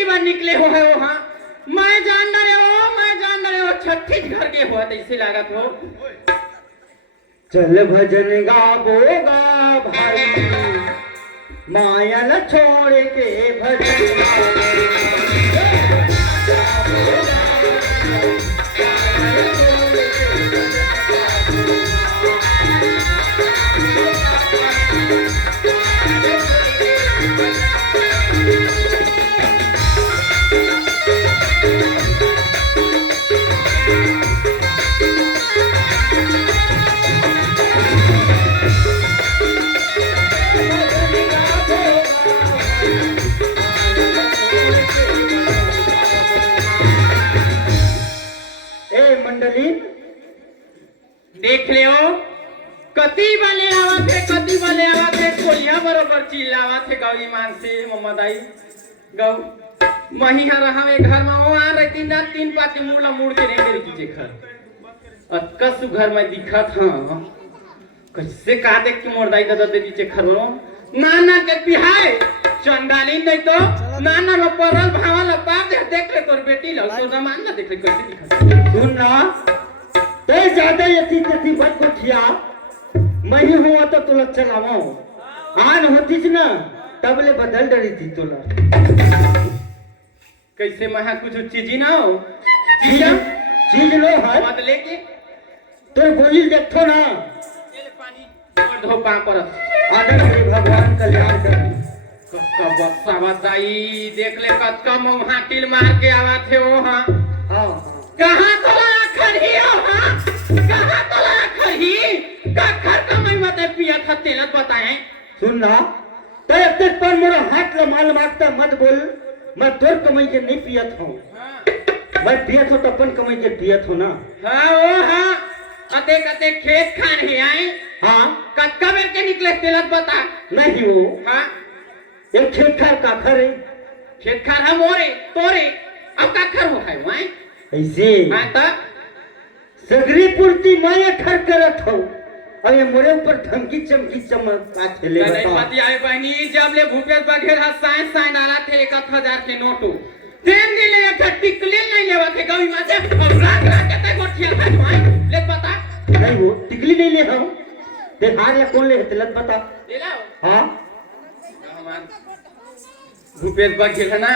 Duty पर निकले हो है वहाँ मैं जान रहे हो छत्तीसगढ़ के हुआ ऐसे लागत हो। चल भजन गाबोगा भाई माया न छोड़ के भजन देख ले हो कति वाले आवा थे कोलिया बरोबर चिल्लावा थे गौरी मान से ममदाई गौ मही रहा एक घर में वो आ रही ना 3 पाती मुड़ला मुड़ के नहीं मेरे पीछे घर अतकसु घर में दिखत हां कैसे का देख के मोड़दाई दादा दे पीछे घर नाना के बिहाय चंडाली नहीं तो नाना में परल भावल पाप देख ले तोर बेटी लो तो मान ना देख ले कैसे दिखत सुन ना ते ज्यादा यति तति बच कोठिया मैं ही हुआ तो तुला चलावो आन होतीस ना तबले बदल डरी थी तुला कैसे महा कुछ चीज ना हो चीज लो है बदले के तो गोली देखो ना ये पानी और धो पा पर आदर रे भगवान कल्याण कर कब सावधाई देख ले कत कम वहां टिल मार के आवा थे वो हां हां कहां तोला खरी हो हां कहां तोला खरी का खर का मैं मत पिया था तेलत बताएं सुन ना ते तक पर मेरा हाथ लमाल मारता मत बोल मैं तोर कमाई के नहीं पियत हूं मैं पियत हो तो अपन कमाई के पियत हो ना हां ओ हां कते खेत खान ही आए हां कक्का बेर के निकले तेलत बता नहीं वो हां एक खेत खार का खरे खेत खार हम ओरे तोरे अब का खर हो है वहां ऐसे हां तो सगरी पूर्ति मैं खर करत हो और ये मोरे ऊपर धमकी चमकी चमक आ खेले नहीं पति आए बहनी जब ले भूपेश बघेल साइंस डाला थे 1000 के नोटो देन दिले एक टिकली नहीं लेवा थे गवी में से रात के गोठिया था भाई ले पता नहीं वो टिकली नहीं ले हम दे हार या कौन ले तलत बता ले लाओ हां हमार भूपेश बघेल है ना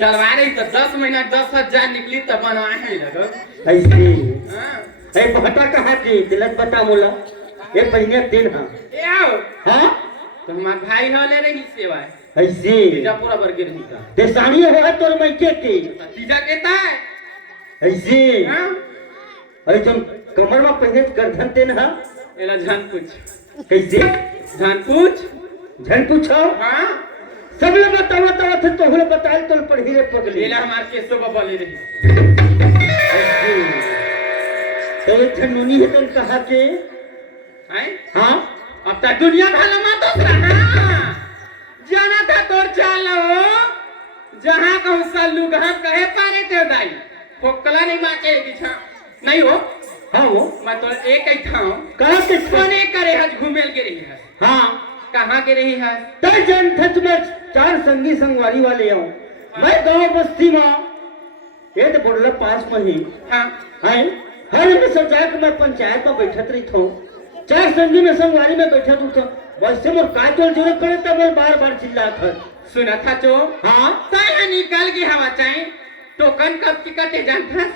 जलवा रही तो 10 महीना 10,000 निकली तब बनवा है लगो ऐसे हां ए बहटा कहां की तलत बता मोला ये महीने दिन हां ए आओ हां तो हमार भाई हो ले रही सेवा ऐसे तीजा पूरा वर्ग रही का ते साड़ी हो तोर मैं के तीजा कहता है ऐसे हां अरे जब कमर में पहने गर्दन ते ना एला जान पूछ कैसे जान पूछ झन पूछो हां सब लोग बतावा थे तो होले बताए तो पढ़ी रे पगली एला हमार केसो बाबा ले रही तो छनुनी है तो कहा के हैं हां अब तक दुनिया भला मत रहा जाना था तोर चाल हो जहां कहूं सल्लू गह कहे पारे ते दाई फोकला नहीं बाचे दिछा नहीं हो हां वो मैं तो एक ही था कहां के कोने करे हज घूमेल के रही है हां कहां के रही है तय जन थच में 4 संगी संगवारी वाले आओ मैं गांव बस्ती में ये तो बोलला पास में ही हां है हर में सजा के मैं पंचायत में बैठत रही थो 4 संगी में संगवारी में बैठत हूं तो बस से मोर का तोल जरूरत पड़े तो मैं बार-बार चिल्लात हूं सुना था चो हां ताया निकाल के हवा चाहिए टोकन कब की कटे जानता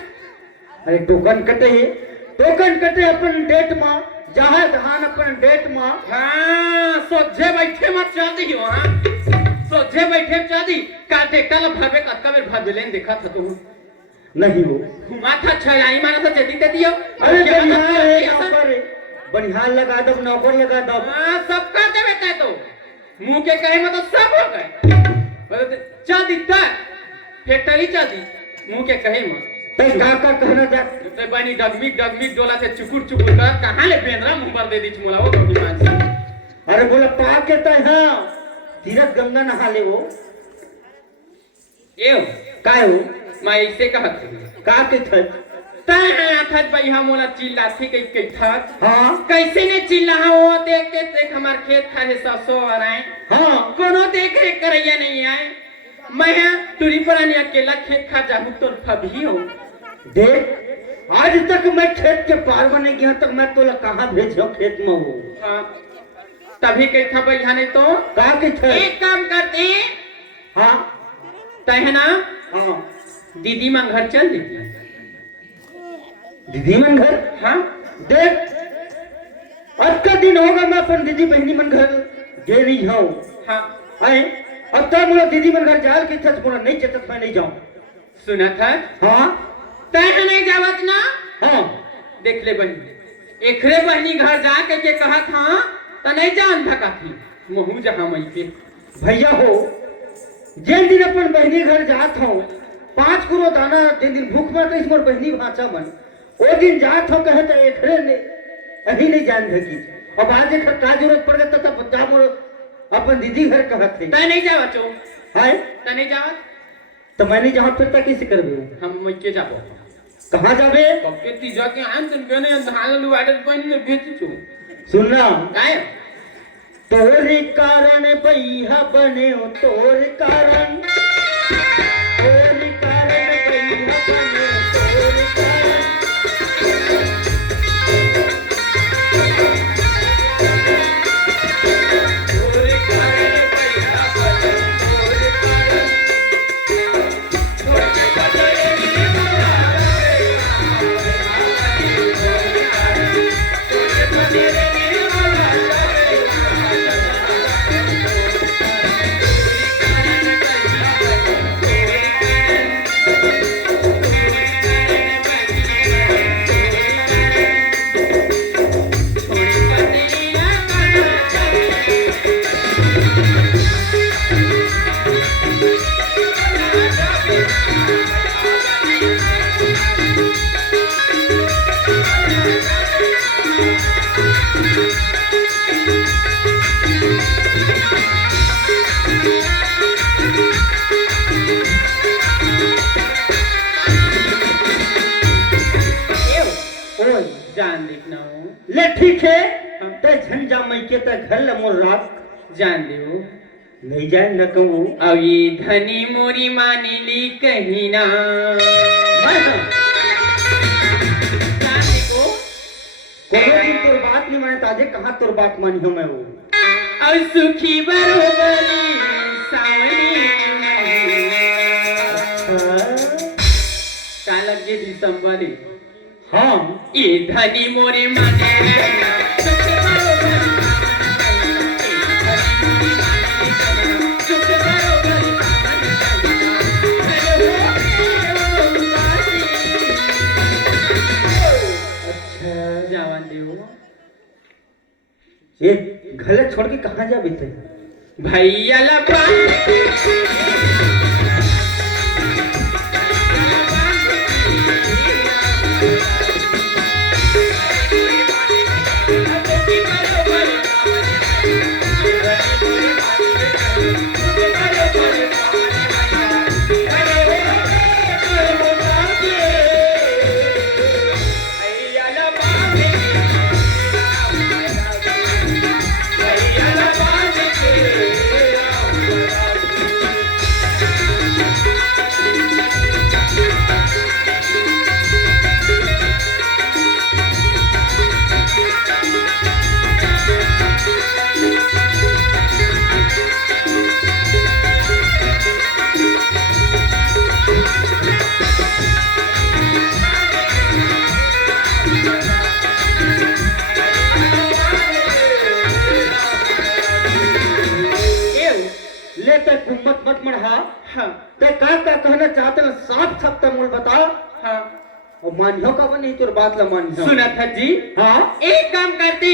अरे टोकन कटे अपन डेट में जहां धान अपन डेट में हां सोझे बैठे मत चल दी वहां सोझे बैठे चल दी काटे कल भावे कतका बेर भजलेन देखा था तू नहीं वो माथा छलाई मारा था जदी दे दियो अरे बनिहार लगा दो नौकर लगा दो हां सब कर दे बेटा तो मुंह के कहे में तो सब हो गए चल दी ता फैक्ट्री चल दी मुंह के कहे में ते का कहना जा ते बनी डगमिक डोला से चुकुर कर कहां ले बेंद्रा मुंह पर दे दी मोला वो कभी मान से अरे बोला पा के त हां तीरथ गंगा नहा ले वो एओ काय हो मैं ऐसे कहत का के थ तय आथत भाई हम मोला चिल्ला थी के थत हां कैसे ने चिल्ला हो देख के देख हमार खेत खाने 100 आ रहे हां कोनो देख रे करैया नहीं आए मैं तुरी पर अकेला खेत खा जाऊँ तो कभी हो। देख आज तक मैं खेत के पार बने गया तक मैं तोला कहाँ भेजो खेत में हो। हाँ तभी कही था भैया ने तो का के थे एक काम करते हाँ तय ना हाँ दीदी मां घर चल दी। दीदी मन घर हाँ देख आज का दिन होगा मैं अपन दीदी बहनी मन घर गे नहीं जाऊँ। हाँ आए अब तक मोला दीदी मन घर जाल के थस मोला नहीं चतत मैं नहीं जाऊँ। सुना था हाँ तय नहीं जावत ना। हाँ देख ले बहनी एकरे बहनी घर जा के कहा था तो नहीं जान थका थी महू जहाँ मई के भैया हो जिन दिन अपन बहनी घर जात हो 5 किलो दाना जिन दिन भूख मर कहीं मोर बहनी भाचा मन वो दिन जात हो कहे तो एकरे ने अही नहीं जान धकी अब आज एक का जरूरत पड़ गया तब बच्चा मोर अपन दीदी घर कहत थे तय नहीं जावा चो हाय तय नहीं जावत तो मैंने जहाँ फिर तक कैसे कर दूँ हम मई के जाबो कहाँ जाबे पक्के तीजा के आन तुम गने धान लुआडर पानी में भेज छु सुनना काय तोरे कारण बैहा बने हो तोरे कारण बैहा बने तोरे कारण तोरे कारण पैसा बने तोरे कारण तोरे बदले में तोरे बदले जान देखना हो ले ठीक है ते झंझा मई के ते घर ल मोर रात जान देव नहीं जाए न कहूँ अब ये धनी मोरी मानी ली कहीं ना जान देखो कोनो दिन तोर बात नहीं माने ताजे कहाँ तोर बात मानी हो मैं वो अब सुखी बरोबरी सावनी का लगे दिसंबर हाँ ये धनी मोरी माने जवान देव ये घर छोड़ के कहाँ जा बीते भैया लपा हाँ ते का कहना चाहते ना साफ साफ ते मोल बता हाँ और मानियो का बनी तोर बात ला मानियो सुना था जी हाँ एक काम करते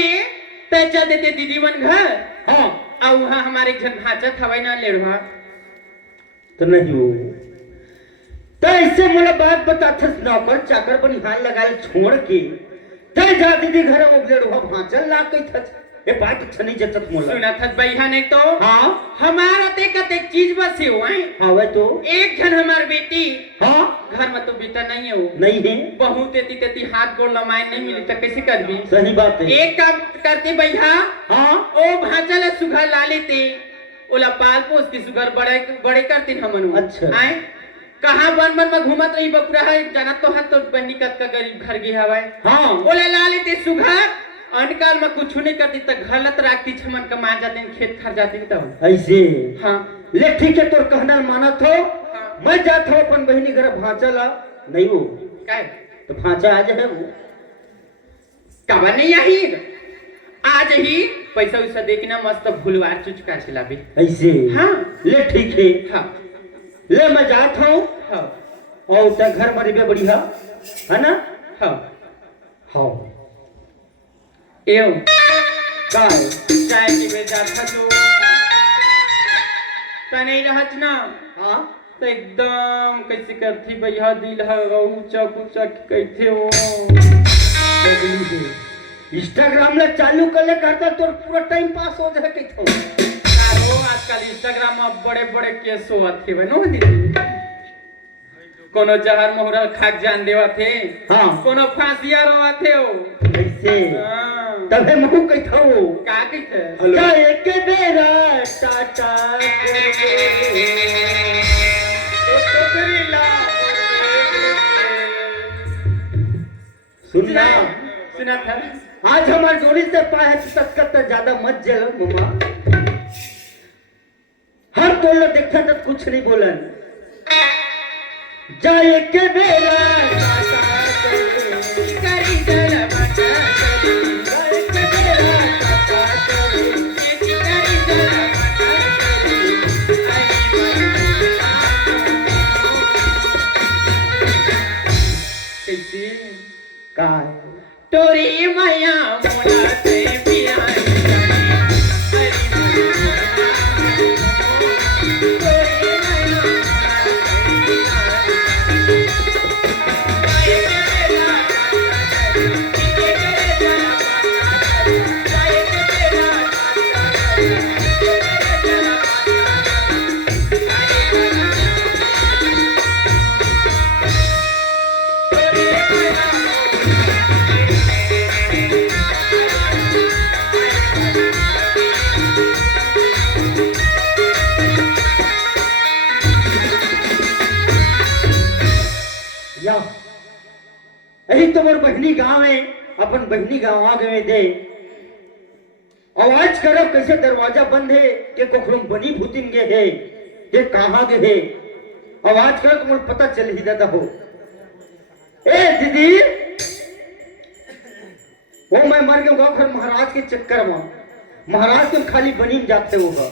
ते चल देते दीदी मन घर हाँ और वहाँ हमारे घर भाचा खवाई ना लेड़वा तो नहीं हो तो इससे मोला बात बता थस नौकर चाकर बनिहार लगा छोड़ के ते जा दीदी घर वो लेड़वा भांचल ला के थस ये बात छनी जतत मोला सुना था भैया नहीं तो हाँ हमारा ते कते चीज बसे हुआ है हाँ वह तो एक जन हमार बेटी हाँ घर में तो बेटा नहीं है वो नहीं है बहू तेती तेती हाथ गोड़ लमाए नहीं मिली तो कैसे कर भी सही बात है एक काम करते भैया हाँ ओ भांचल सुघर ला लेते ओला पाल पोस के सुगर बड़े बड़े करतीन हमन अच्छा। आए कहां वन वन में घूमत रही बकुरा है जाना तो है तो बन्नी कत का गरीब घर गे हवे हाँ ओला ला लेते सुगर अनकाल में कुछ नहीं करती तो गलत राखती छमन कमा जाते खेत खर जाते तब ऐसे हाँ ले ठीक है तोर कहना मानत हो हाँ। मैं जात हो अपन बहनी घर भांचा ला नहीं वो काय तो भांचा आज है वो कबर नहीं आई आज ही पैसा वैसा देखना मस्त भूलवार चुचका चलाबी ऐसे हाँ ले ठीक है हाँ ले मैं जात हूँ हाँ और ते घर में रिबे बढ़िया है ना हाँ हाँ एव काय चाय की बेचा था तो नहीं रहत ना हाँ तो एकदम कैसे करती भैया दिल है ऊंचक ऊंचक कैसे हो इंस्टाग्राम ले चालू कर ले करता तो पूरा टाइम पास हो जाए किथो यारो आजकल इंस्टाग्राम में बड़े बड़े केस होत थे बनो दीदी कोनो जहर मोहरा खाक जान देवा थे हाँ कोनो फांसिया रोवा थे ओ ऐसे हाँ तबे महू कैथो का कहते क्या एक बेरा टाटा सुनना सुना था आज हमारे जोड़ी से पाए तस्कर ज्यादा मत जल मम्मा हर तोड़ देखा तो कुछ नहीं बोलन जाए के बेरा करी जल मत जाए के बेरा करी जल कैसी काय टोरी मैया मोला से पियाई या यही तो मोर बहनी गांव है अपन बहनी गांव आ गए दे आवाज करब कैसे दरवाजा बंद है के कोखरम बनी भूतिन गे है के कहां गे है आवाज कर तो मोर पता चल ही जाता हो ए दीदी वो मैं मर गया गांव घर महाराज के चक्कर में महाराज के खाली बनी में जाते होगा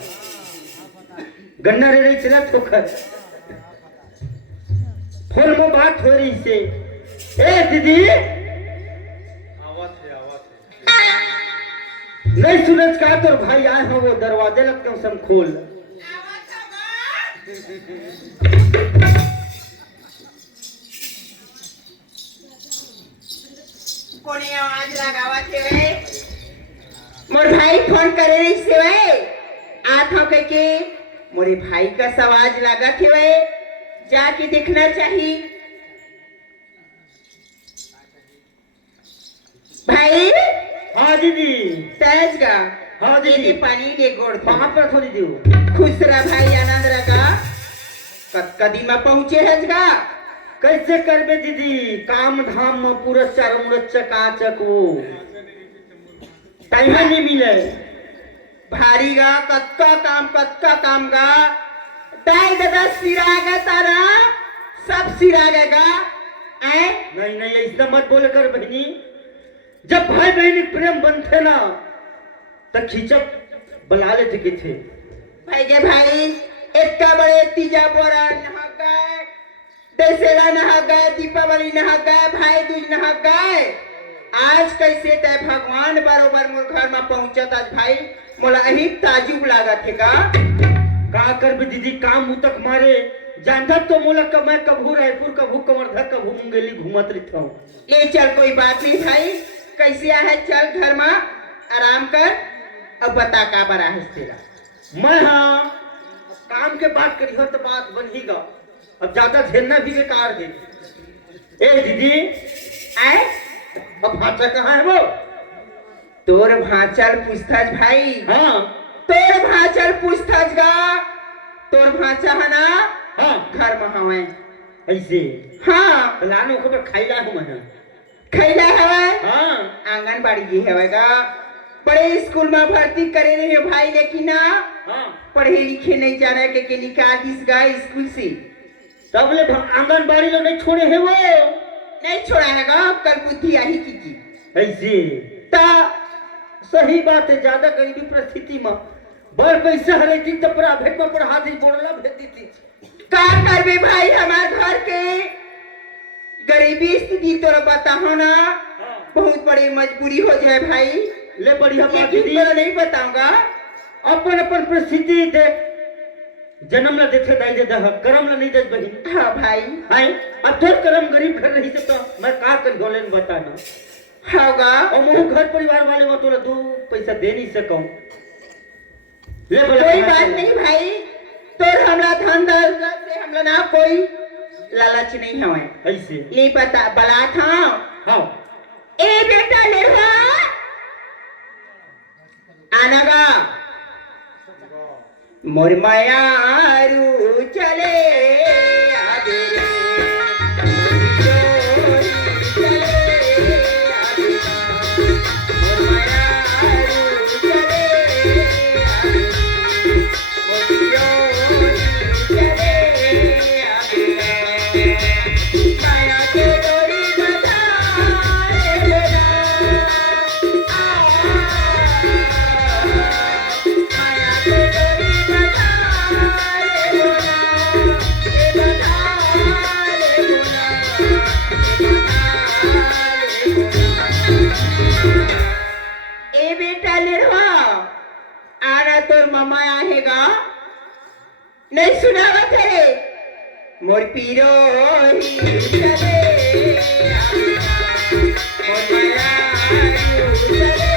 गन्ना रे रही चला ठोकर फोन में बात हो रही से ए दीदी नहीं सूरज का तो भाई आए हो वो दरवाजे लगते हैं सब खोल कोनी आवाज लगावा थे वे मोर भाई फोन करे रही से वे आत हो के मोरे भाई का आवाज लगा थे वे जाके देखना चाहिए भाई हाँ दीदी तेज गा हाँ दीदी ये पानी ले गोड़ वहां पर थोड़ी दी खुश रहा भाई आनंद रखा कदी में पहुंचे है गा कैसे करबे दीदी काम धाम में पूरा चारों चकाचक वो टाइम नहीं मिले भारी गा कत्का काम गा ताई दादा सिरा गा तारा सब सिरा गा ऐ नहीं नहीं ऐसा मत बोले कर बहनी जब भाई बहनी प्रेम बनते ना तो खींचक बुला लेते के थे भाई गे भाई इतना बड़े तीजा बोरा नहा गए दशहरा नहा गए दीपावली नहा गए भाई दूज नहा गए आज कैसे तय भगवान बरोबर मोर घर में पहुंचत आज भाई मोला अही ताजुब लागत है का कर भी दीदी काम उतक मारे जानता तो मोला मैं कभू रायपुर कभू कवर्धा कभू मुंगेली घूमत रहता हूँ ले चल कोई बात नहीं भाई कैसे है चल घर में आराम कर अब बता का बड़ा है तेरा मैं हाँ काम के बात करी हो तो बात बन ही गा अब ज्यादा झेलना भी बेकार है ए दीदी आए अब भाषा कहाँ है वो तोर भाचल पूछताछ भाई हाँ तोर भाचल पूछताछ गा तोर भाचा है ना हाँ घर में हवे ऐसे हाँ लानो को खाइला हूँ मैंने खैला हवे हाँ आंगनबाड़ी ये हवे गा बड़े स्कूल में भर्ती करे रहे भाई लेकिन ना हाँ पढ़े लिखे नहीं जाना के निकाल दिस गा स्कूल से तब ले आंगनबाड़ी लोग नहीं छोड़े है वो नहीं छोड़ा है गा कल बुद्धि आई की ऐसे ता सही बात है ज्यादा गरीबी परिस्थिति में बड़ पैसा हरे थी तो प्राइवेट में पढ़ा दी बोलना भेज दी थी का करबे भाई हमारे घर के गरीबी स्थिति तोरा बताओ ना बहुत बड़ी मजबूरी हो जाए भाई ले बढ़िया बात ये दी तो नहीं बताऊंगा अपन अपन परिस्थिति दे जन्म ला देखे दाई दे दह कर्म ला नहीं दे बहिन हाँ भाई हाय अब तोर कर्म गरीब घर रही तो मैं का कर गोलेन बताना होगा और मुंह घर परिवार वाले वो तोला दो पैसा दे नहीं सकूं ले कोई बात नहीं भाई तोर हमरा धन दौलत से हमरा ना कोई लालच नहीं हवे ऐसे ले पता बला था हाँ ए बेटा ले आनागा मोर मायारू चले आगे ए बेटा लेड़वा आना तोर मामा आहेगा नहीं सुनावा थे मोर पीरो ही चले मोर मायारू चले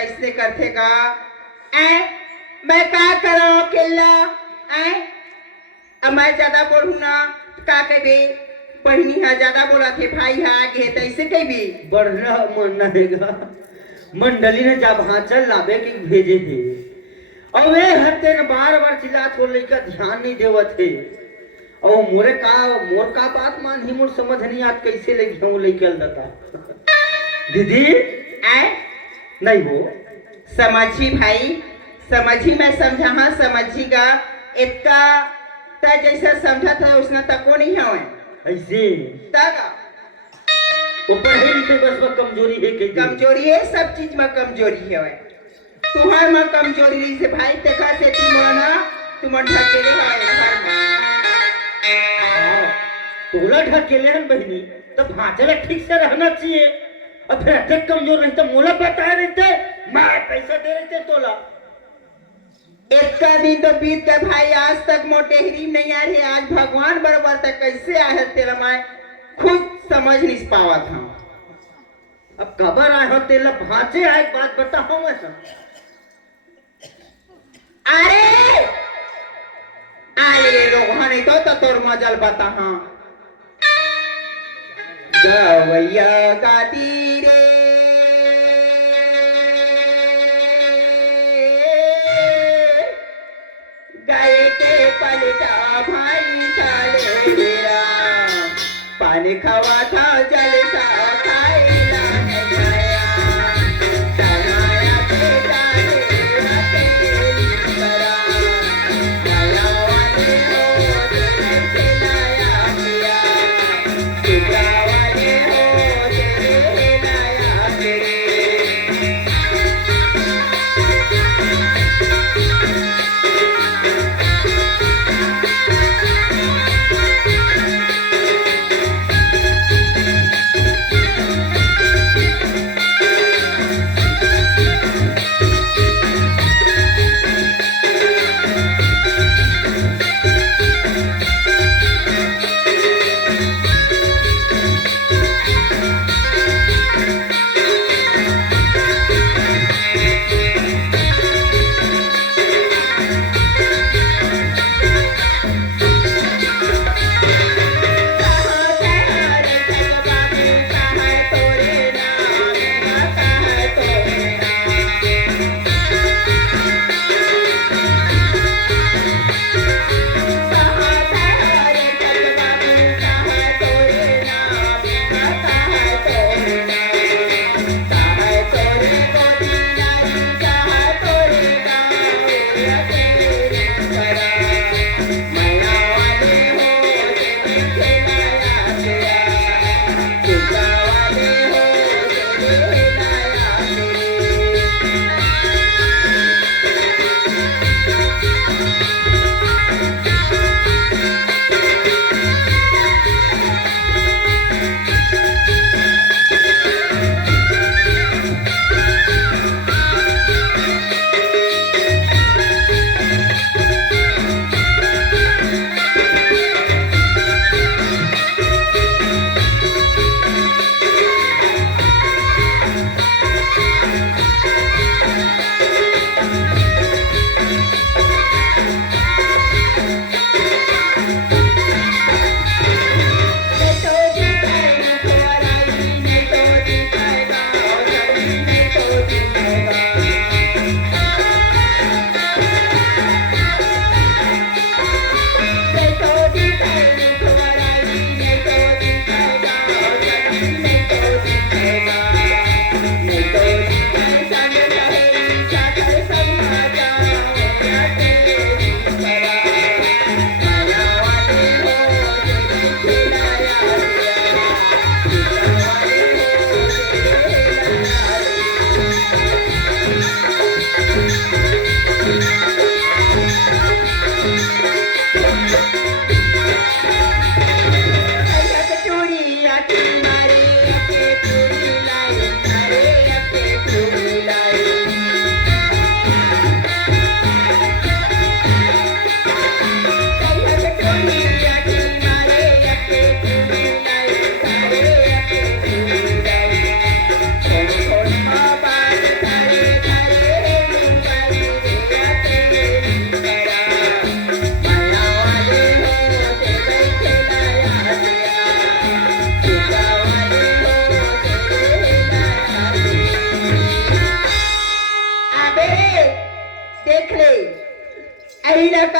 ऐसे करते का मैं का करा अकेला अब मैं ज्यादा बोलूं ना का कहबे बहनी हा ज्यादा बोला थे भाई हा आगे तो ऐसे कहबे बढ़ना मन रहेगा मंडली ने जब हाचल लाबे के भेजे थे और वे हते ने बार चिल्लात हो लइका ध्यान नहीं देवत थे और मोर का बात मान ही मोर समझ नहीं आत कैसे ले घेऊ लेके दता दीदी नहीं वो समझी भाई समझी मैं समझा हाँ समझीगा इतना ता जैसा समझा था उसने तको नहीं है ऐसे तक ऊपर है लिखे बस में कमजोरी है के कमजोरी है सब चीज में कमजोरी है तुम्हार में कमजोरी नहीं से भाई देखा से तुम ढकेले है घर में तोला ढकेले हन बहनी तो भांचला ठीक से रहना चाहिए और फिर अधिक कमजोर नहीं तो मोला बता रहते मैं पैसा दे रहे थे तोला इतना दिन तो बीत गए भाई आज तक मोटेहरी नहीं आ रही आज भगवान बराबर तक कैसे आए तेरा मैं खुद समझ नहीं पावा था अब खबर आए हो तेला भांचे आए बात बताओ मैं सब अरे आले रोहन तो तोर मजल बता हाँ गवैया गाती रे गाय के पलटा भाई साले मेरा पानी खवा था जलसा खाएला नहीं आया समाया के जाने हथेली करा माया वाले हो दिल से लाया किया टुकड़ा वाले हो तेरे लाया तेरे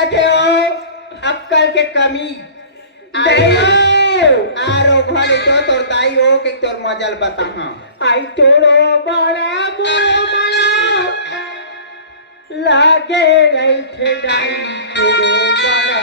कथे हो अक्कल के कमी आरो घरे तो तोर दाई हो के तोर मजल बता हां आई तोरो बड़ा बोला लागे रही थे दाई तोरो बड़ा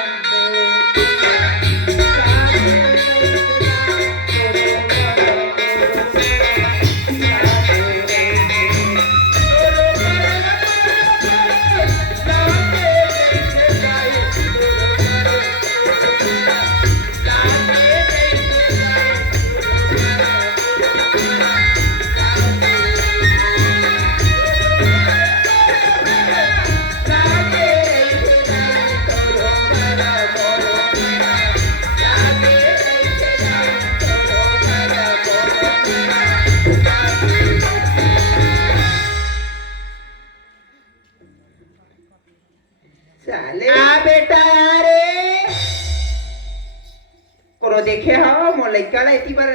देखे हो मो लइका ला इतनी बार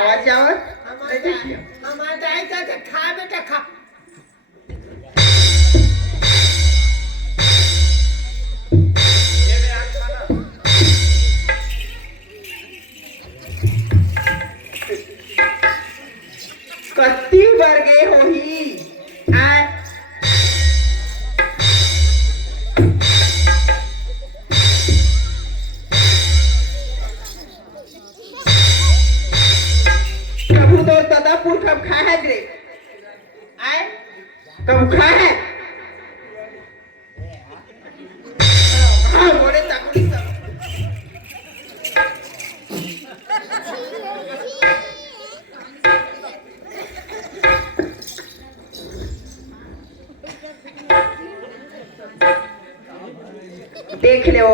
आवाज आवत हमार दाई का खा बेटा खा कत्ती बार गए हो ही कब खा है रे आए कब खा है हाँ बोले तकुड़ी सब देख लो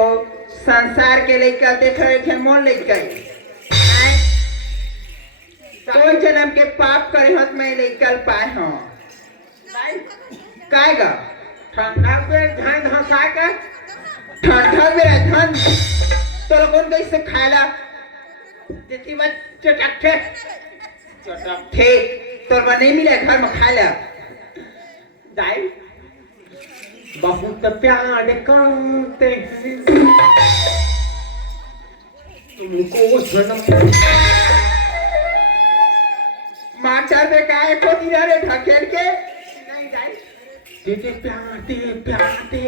संसार के लेकर देख रहे मोन लेकर कोई जन्म के पाप करे हत मैं निकल पाए हो काय गा ठंडा पे धन हंसा का ठंडा में धन तो कौन कैसे खाला देती बात चटके थे तो नहीं मिले घर में खाला दाई बहुत प्यार करते हैं तुमको सनम मास्टर में काय को दिया रे ढकेल के नहीं दाई दे प्याते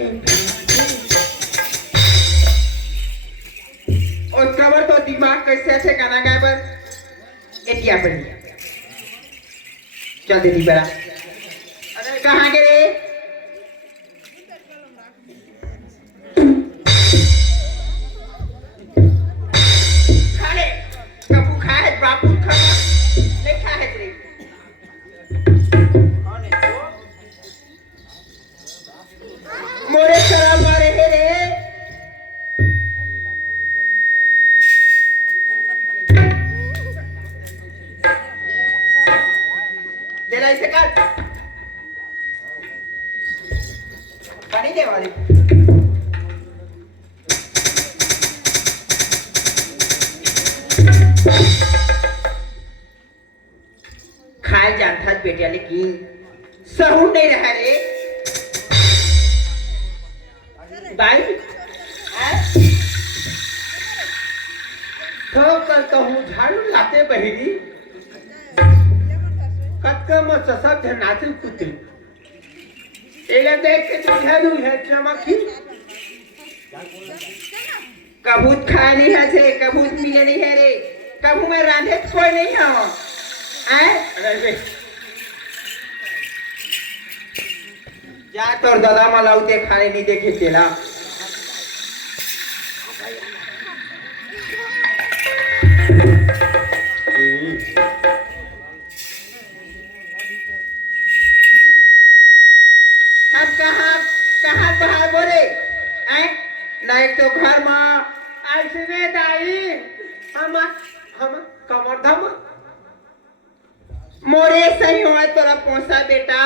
और कवर तो दिमाग कैसे थे गाना गाए पर एटिया पर चल दे दी बड़ा अरे कहाँ गए खाले कबू खाए बापू खा मोरे शराब मारे हे रे देला इसे काट पानी दे वाली खाए जाता बेटिया लेकिन सहू नहीं रहा रे दाई तो करता हूँ झाड़ू लाते बहिरी कत्का में सब नाचे कुत्ते एला देख के तो झाड़ू है चमकी कबूत खाए नहीं है थे कबूत मिले नहीं है रे कबू में रांधे कोई नहीं हो अरे जा तोर दादा मलाऊ दे खाने नहीं देखे तेला हम कहाँ बाहर बोले नहीं तो घर में ऐसे ने दाई हम कमरधम मोरे सही हो तोरा पोसा बेटा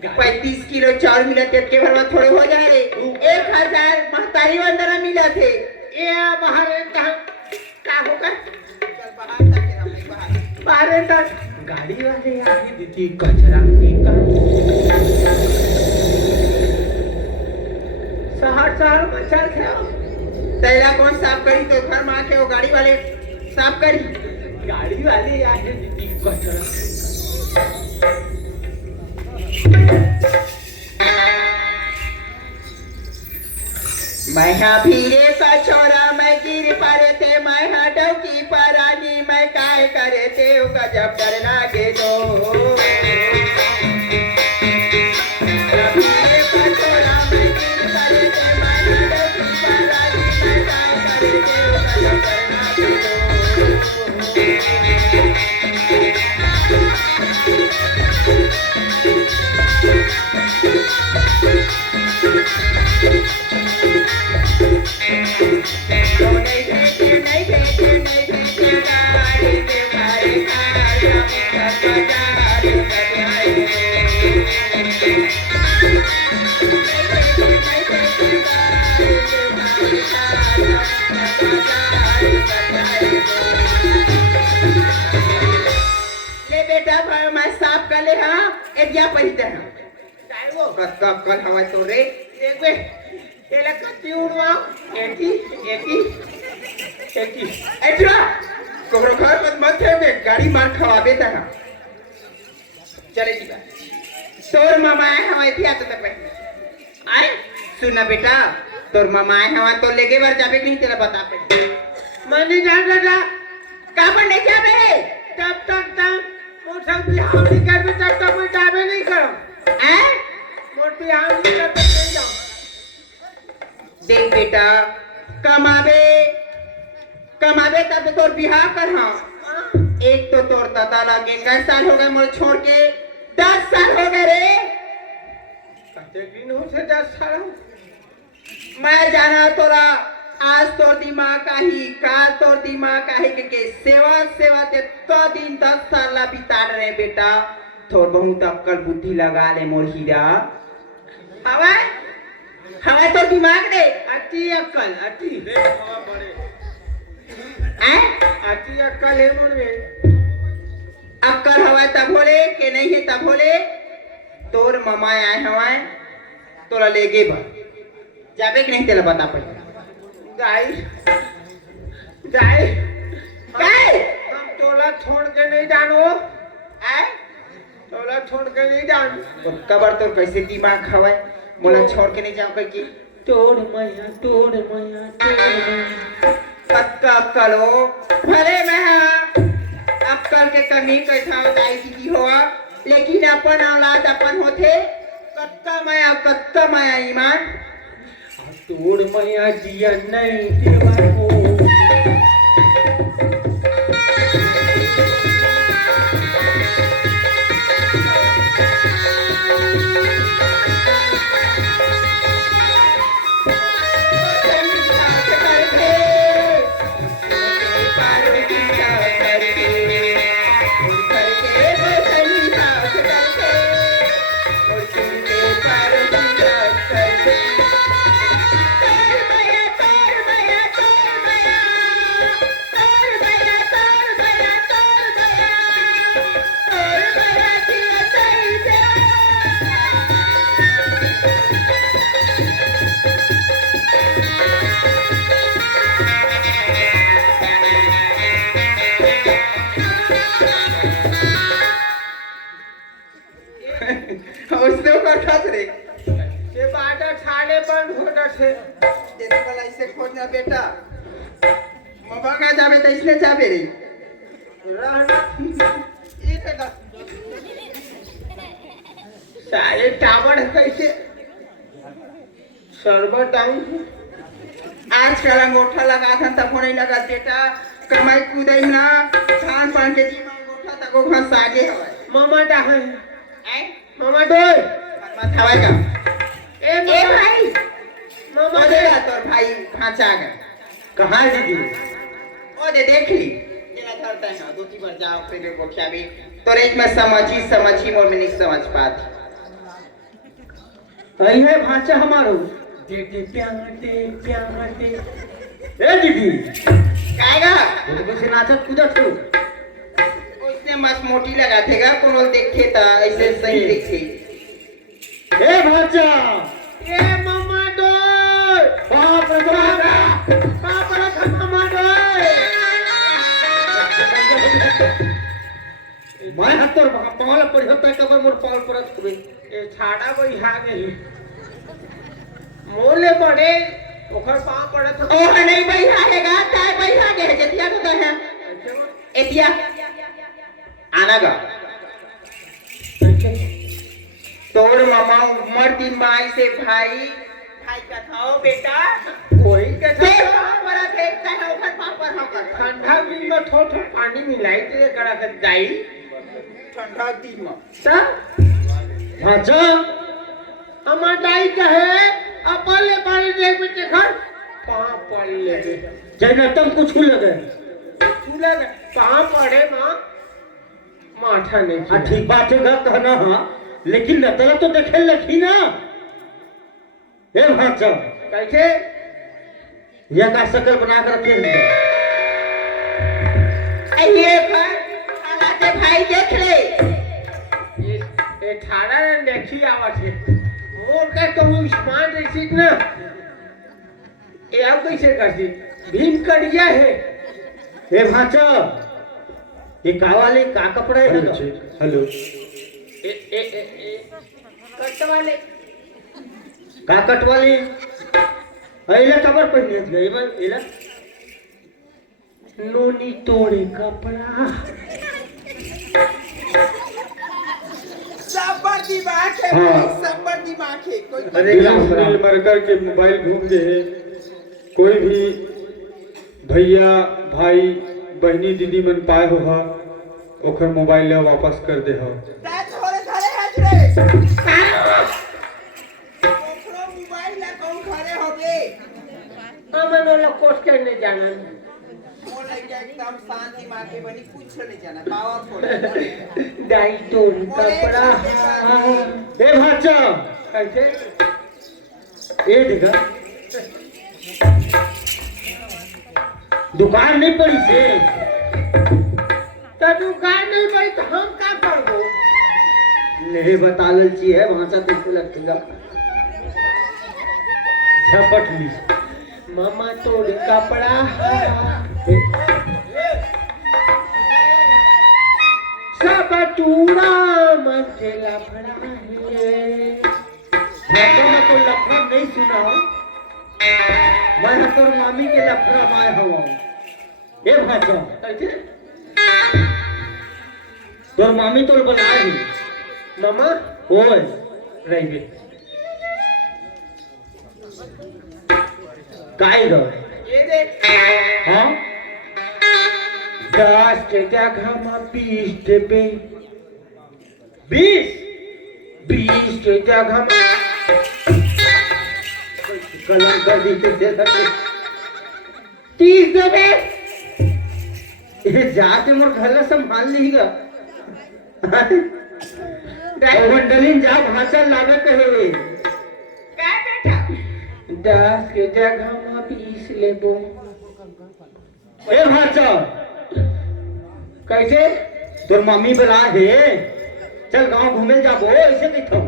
35 किलो चावल मिला थे के भर में थोड़े हो जाए रे 1000 महतारी वंदना मिला थे ये बाहर का होगा चल बाहर तक गाड़ी वाले आगे दीदी कचरा की का शहर में चल खेओ तैला कौन साफ करी तो घर में आके वो गाड़ी वाले साफ करी गाड़ी वाले आके दीदी कचरा मैं हाँ भीरे का छोरा मैं गिर पड़े थे मैं हाँ डौकी परानी मैं काय करे थे गजब डर लागे दो भीरे का छोरा मैं गिर पड़े थे मैं हाँ डौकी परानी मैं काय करे थे गजब डर लागे नहीं भेजे गाड़ी के भाई कार्य ले बेटा मैं साफ कर ले हाँ एरिया परिते हैं वो कल हवा तो रे एक वे ये लगती उड़वा एकी एट्रा कोकरो घर मत है में गाड़ी मार खवाबे ता चले जी तोर मामा आए हवा थी आते तक आए सुना बेटा तोर मामा आए हवा तो लेके बार जाबे नहीं तेरा बता पे मैं नहीं जान रहा कहां पर ले जा मेरे तब तक वो सब बिहार नहीं कर में तब तक मैं जाबे नहीं करूं हैं मोर बिहार नहीं कर तक नहीं जाऊं देख बेटा कमाबे तब तो तोर बिहार कर हाँ एक तो तोर दादा लागे कई साल हो गए मुझे छोड़ के 10 साल हो गए रे कते दिन हो से 10 साल मैं जाना तोरा आज तोर दिमाग काही काल तोर दिमाग काही के सेवा ते तो दिन 10 साल ला बिता रहे बेटा थोड़ बहुत अक्कल बुद्धि लगा ले मोर हीरा हवा तो दिमाग दे अति अक्कल अति हवा बड़े अति अक्कल है मोर में अक्कल हवा तब बोले के नहीं है तब बोले तोर मामा आए हवाए तोरा लेगे बा जाबे कि नहीं तेरा बता पड़े जाए हम तोला छोड़ के नहीं जानो तोला छोड़ के नहीं जान तो कबर तो कैसे दिमाग खवाए मोला छोड़ के नहीं जाओ कि तोड़ मैया पक्का अक्कल हो भले मैं अक्कल के कमी कैसा बताई थी हुआ लेकिन अपन औलाद अपन होते कत्ता माया ईमान तोड़ मैया जिया नहीं देवा हो उसने कठत रे ये बाटा छाले बंद हो गए तेरे वाला इसे खोजना बेटा मबागा जाबे तो इसलिए जाबे रे रहना ये का साले टावर कैसे सर्वर डाउन आज कल अंगूठा लगा था तब नहीं लगा बेटा कमाई कूदई ना खान पान के जी में अंगूठा तक वो घास आगे है मामा डा है मामा डोय मत हवाएगा ए भाई मामा देगा तोर भाई भांचा गया कहाँ है दीदी ओ दे देख ली तेरा धरता है ना दो तीन बार जाओ फिर देखो क्या भी तो एक में समझी मोर में नहीं समझ पाती वही है भांचा हमारो देखे प्यार ए दीदी काएगा वो कैसे नाचत कूदत हो उसने मस्त मोटी लगा थेगा कोनो देखे ता ऐसे सही दिखे ए भांचा ए मामा डोर पापड़ खत्म मारे मैं हतोर पावल पर होता कबर मोर पावल परत होबे ए छाड़ा कोई हा गई मोले बड़े ओखर पांव पड़त ओ नहीं भैया हैगा ताय भैया के जतिया तो है एतिया आना गा तोड़ मामा उमर दिन माई से भाई भाई का खाओ बेटा कोई के से बड़ा देखता है ओखर पांव पर हम कर ठंडा दिन में थोड़ा पानी मिलाई के करा के दाई ठंडा दिन में सब भाचा हमार दाई कहे अपन ले पानी दे में के घर पांव पड़ ले जैना तुम कुछ लगे चूल्हा पांव पड़े मां माथा नहीं आ ठीक बात है कहना हां लेकिन नतला तो देखे लखी ना हे भाचा कैसे ये का शकल बना कर रखे हैं ये घर खाना से भाई देख ले ये ठाड़ा ने देखी आवत है मोर के तो स्मार्ट रही ना ये अब कैसे करती भीम कड़िया है हे भाचा ये कावाले का कपड़ा है ना हेलो ए कट वाले का कटवाले अइला कबर पहने गई मैं इला नोनी तोड़े कपड़ा सबर दिमाग है हाँ। सबर दिमाग है कोई अरे सुनील मरकर के मोबाइल घूम गए कोई भी भैया भाई बहनी दीदी मन पाए हो हा ओखर मोबाइल ले वापस कर दे हो रात होरे घरे हज रे ओकरो मोबाइल ला कौन घरे होगे हमन वाला क्वेश्चन नहीं जाना वो लड़का एकदम शांत दिमाग के बनी कुछ नहीं जाना पावरफुल दाई तोड़ कपड़ा हे भाचा कैसे ये देखा दुकान नहीं पड़ी से तो दुकान नहीं भाई तो हम क्या करबो नहीं बता ललची है वहां से तुमको लगेगा झपट ली मामा तोड़ कपड़ा सब टूड़ा मंजिला फड़ा है मैं तो लफड़ा नहीं सुना हूं मैं तो मामी के लफड़ा माए हूं ये भाचा कैसे तो मामी तो बना दी मामा ओए रह गए काय ग ये देख हां 10 के जगह में 20 देबे 20 20 के जगह में कलम कर दी तो दे सकते 30 देबे ये जाके मोर घर ला संभाल लीगा मंडलिन जा भाषा लावे कहे क्या बेटा 10 के जगह में 20 लेबो ए भाषा कैसे तोर मम्मी बुला है चल गांव घूमे जाबो ऐसे कहता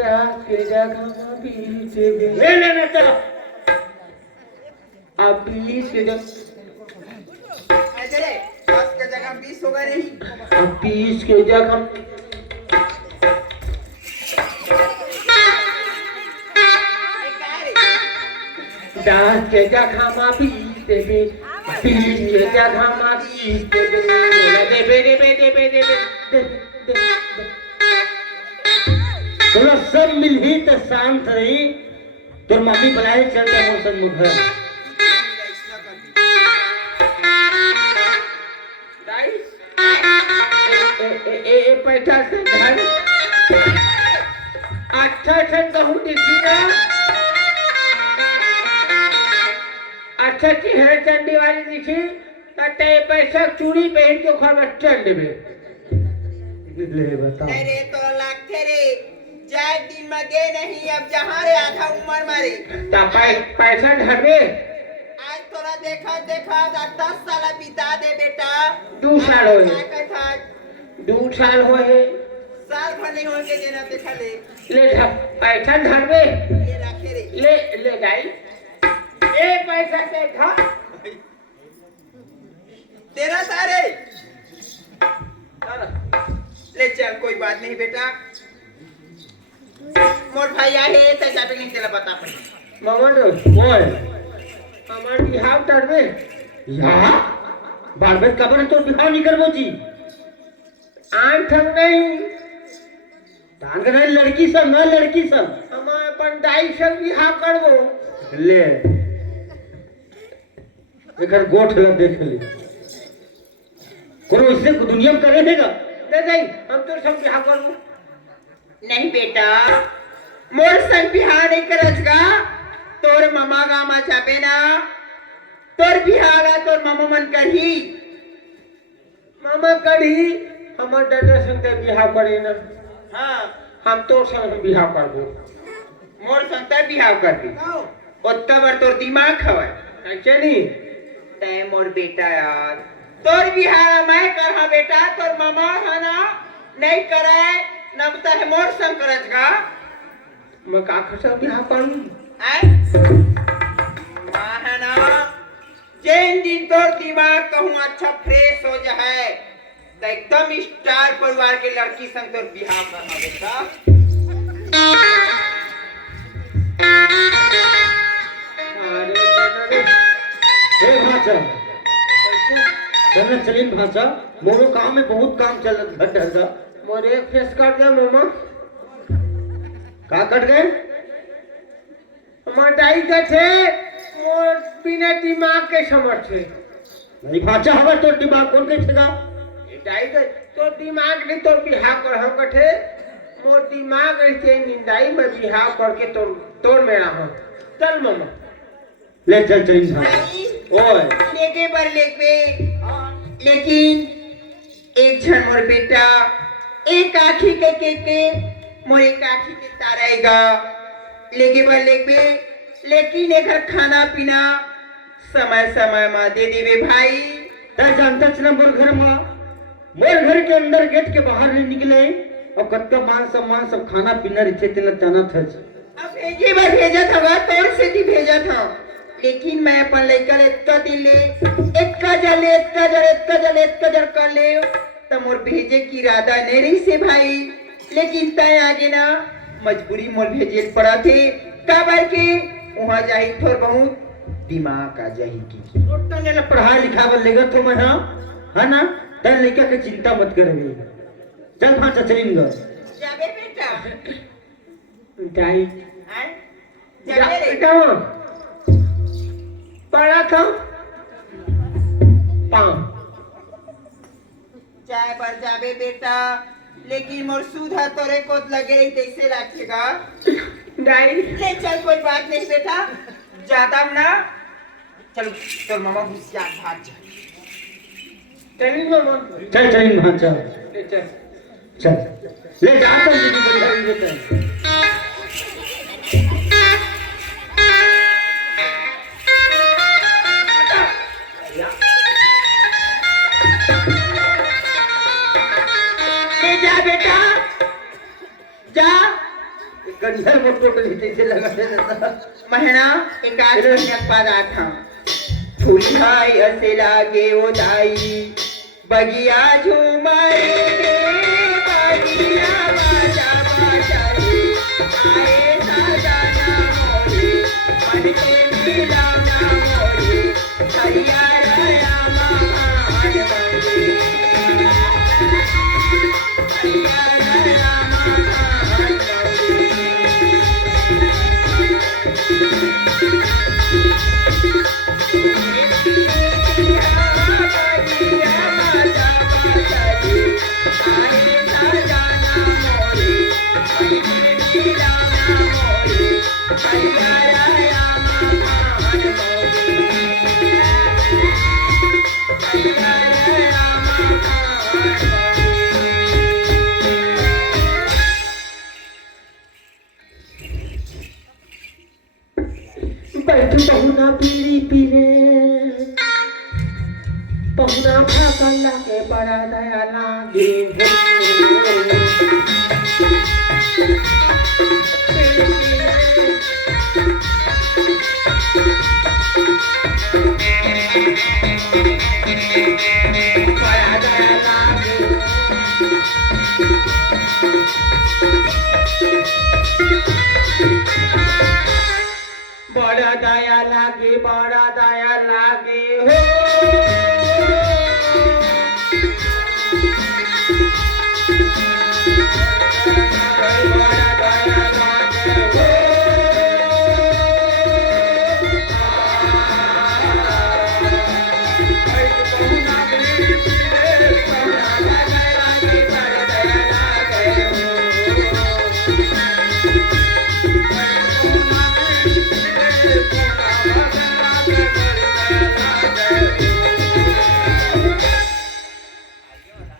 10 के जगह में 20 देबे ले ले ले चल अब 20 के जगह ऐसे रे 10 की जगह 20 होगा नहीं अब 20 के जगह क्या रे 10 के जगह में 20 देबे 20 के जगह में 20 देबे तोरा सब मिलही त शांत रही तोर मम्मी बुलाए चल जा मोर संग घर ऐसा कर दी गाइस ए पैसा से धन अच्छा कहूँ देखी ना अच्छा चेहरा चंडी वाली दिखी ते पैसा चूड़ी पहन के घर में चल देबे ले बताओ नहीं रे तो लागते रे जाए दिन में गए नहीं अब जहाँ रे आधा उम्र मारे ता पैसा धरबे आज तोरा देखा देखा 10 साल बिता दे बेटा 2 साल होए क्या कहता 2 साल होए साल भर नहीं होंगे जेना देखा ले ले पैसा धरबे ये रखे रे ले गाई ए पैसा से खा तेरा सारे ले चल कोई बात नहीं बेटा मोर भाई आहे तो जाबे नहीं तेरा बता पड़ी ममन ओए हमार बिहाव करबे या बारबे कबर तो बिहाव नहीं करबो जी आन ठग नहीं तांग नहीं लड़की सब ना लड़की सब हम अपन दाई से बिहाव करबो ले एकर गोठ ल देख ले कोनो इससे दुनिया में करे देगा दे दे हम तो सब बिहाव करबो नहीं बेटा मोर संग बिहार नहीं करजगा तोर मामा गामा जाबे ना तोर बिहारा तोर मामा मन करही मामा कढ़ी हमर दादा संग बिहाव करे ना हाँ हम तो संग बिहाव करबो मोर संग ते बिहाव करती ओत्ता बार तोर दिमाग खवाए कैसे नहीं तै मोर बेटा यार तोर बिहारा मैं करहा बेटा तोर मामा है ना नहीं कराए नबता है मोर संग करजगा मैं का खसा बिहाव करूं है ना जैन दिन तोर दिमाग कहूँ अच्छा फ्रेश हो जाए तो एकदम स्टार परिवार के लड़की संग तोर बिहाव करना बेटा अरे हे भाचा चलना चलीन भाचा मोरो काम में बहुत काम चलत घट हदा मोरे एक फेस कर दे मामा का कट गए हमार दाई के थे मोर बिना दिमाग के समझे नहीं भाचा हवे तो दिमाग कौन के छगा दाई के तो दिमाग नहीं तो बिहाव कर हम कठे मोर दिमाग ऐसे निंदाई में बिहाव करके तोड़ मेरा हम चल मामा ले चल चलीन भाचा ओए लेके पर लेके लेकिन एक क्षण मोर बेटा एक आँखी के मोर एक आँखी के तारेगा लेके पर लेके लेकिन एक खाना पीना समय समय में दे देवे भाई ता जानता छ ना मोर घर के अंदर गेट के बाहर नहीं निकले और कत्का मान सम्मान सब खाना पीना रिचे तेला जाना था अब भेजे बार भेजा था तोर से भी भेजा था लेकिन मैं अपन लइका इतना दिन ले इतना जल कर ले तो मोर भेजे की इरादा नहीं रही से भाई लेकिन तय आगे ना मजबूरी मोर भेजे पड़ा थे काबर के वहाँ जाही थोड़ बहुत दिमाग आ जाही की छोटा ने पढ़ा लिखा कर लेगा तो मैं हाँ है ना तर लेकर के चिंता मत करेंगे चल भाचा चलीन ग जाबे बेटा दाई हैं? जाबे रे जाओ पड़ा था पाँव चाय पर जाबे बेटा लेकिन मोर सुधा तोरे को लगे रही तैसे लागेगा दाई ले चल कोई बात नहीं बेटा ज्यादा ना चल तोर मामा होशियार भाग जा चलिए मामा चल चलीन भाचा ले चल चल ले जाता हूँ दीदी बढ़िया भी देता है ले जा बेटा जा गंजा मोटो पे जैसे लगा देता महीना एक आठ महीने बाद आता फूल भाई असे लागे ओ दाई बगिया झूमरे बगिया बाजा बाजा आए साजना मोरी मन के मिला ना मोरी हरिया राया महान मोरी हरिया राया महान बैठू बहुना पीली पीले बहुना फाकला के बड़ा दया लागे बड़ा दया लागे हो बड़ा दया लागे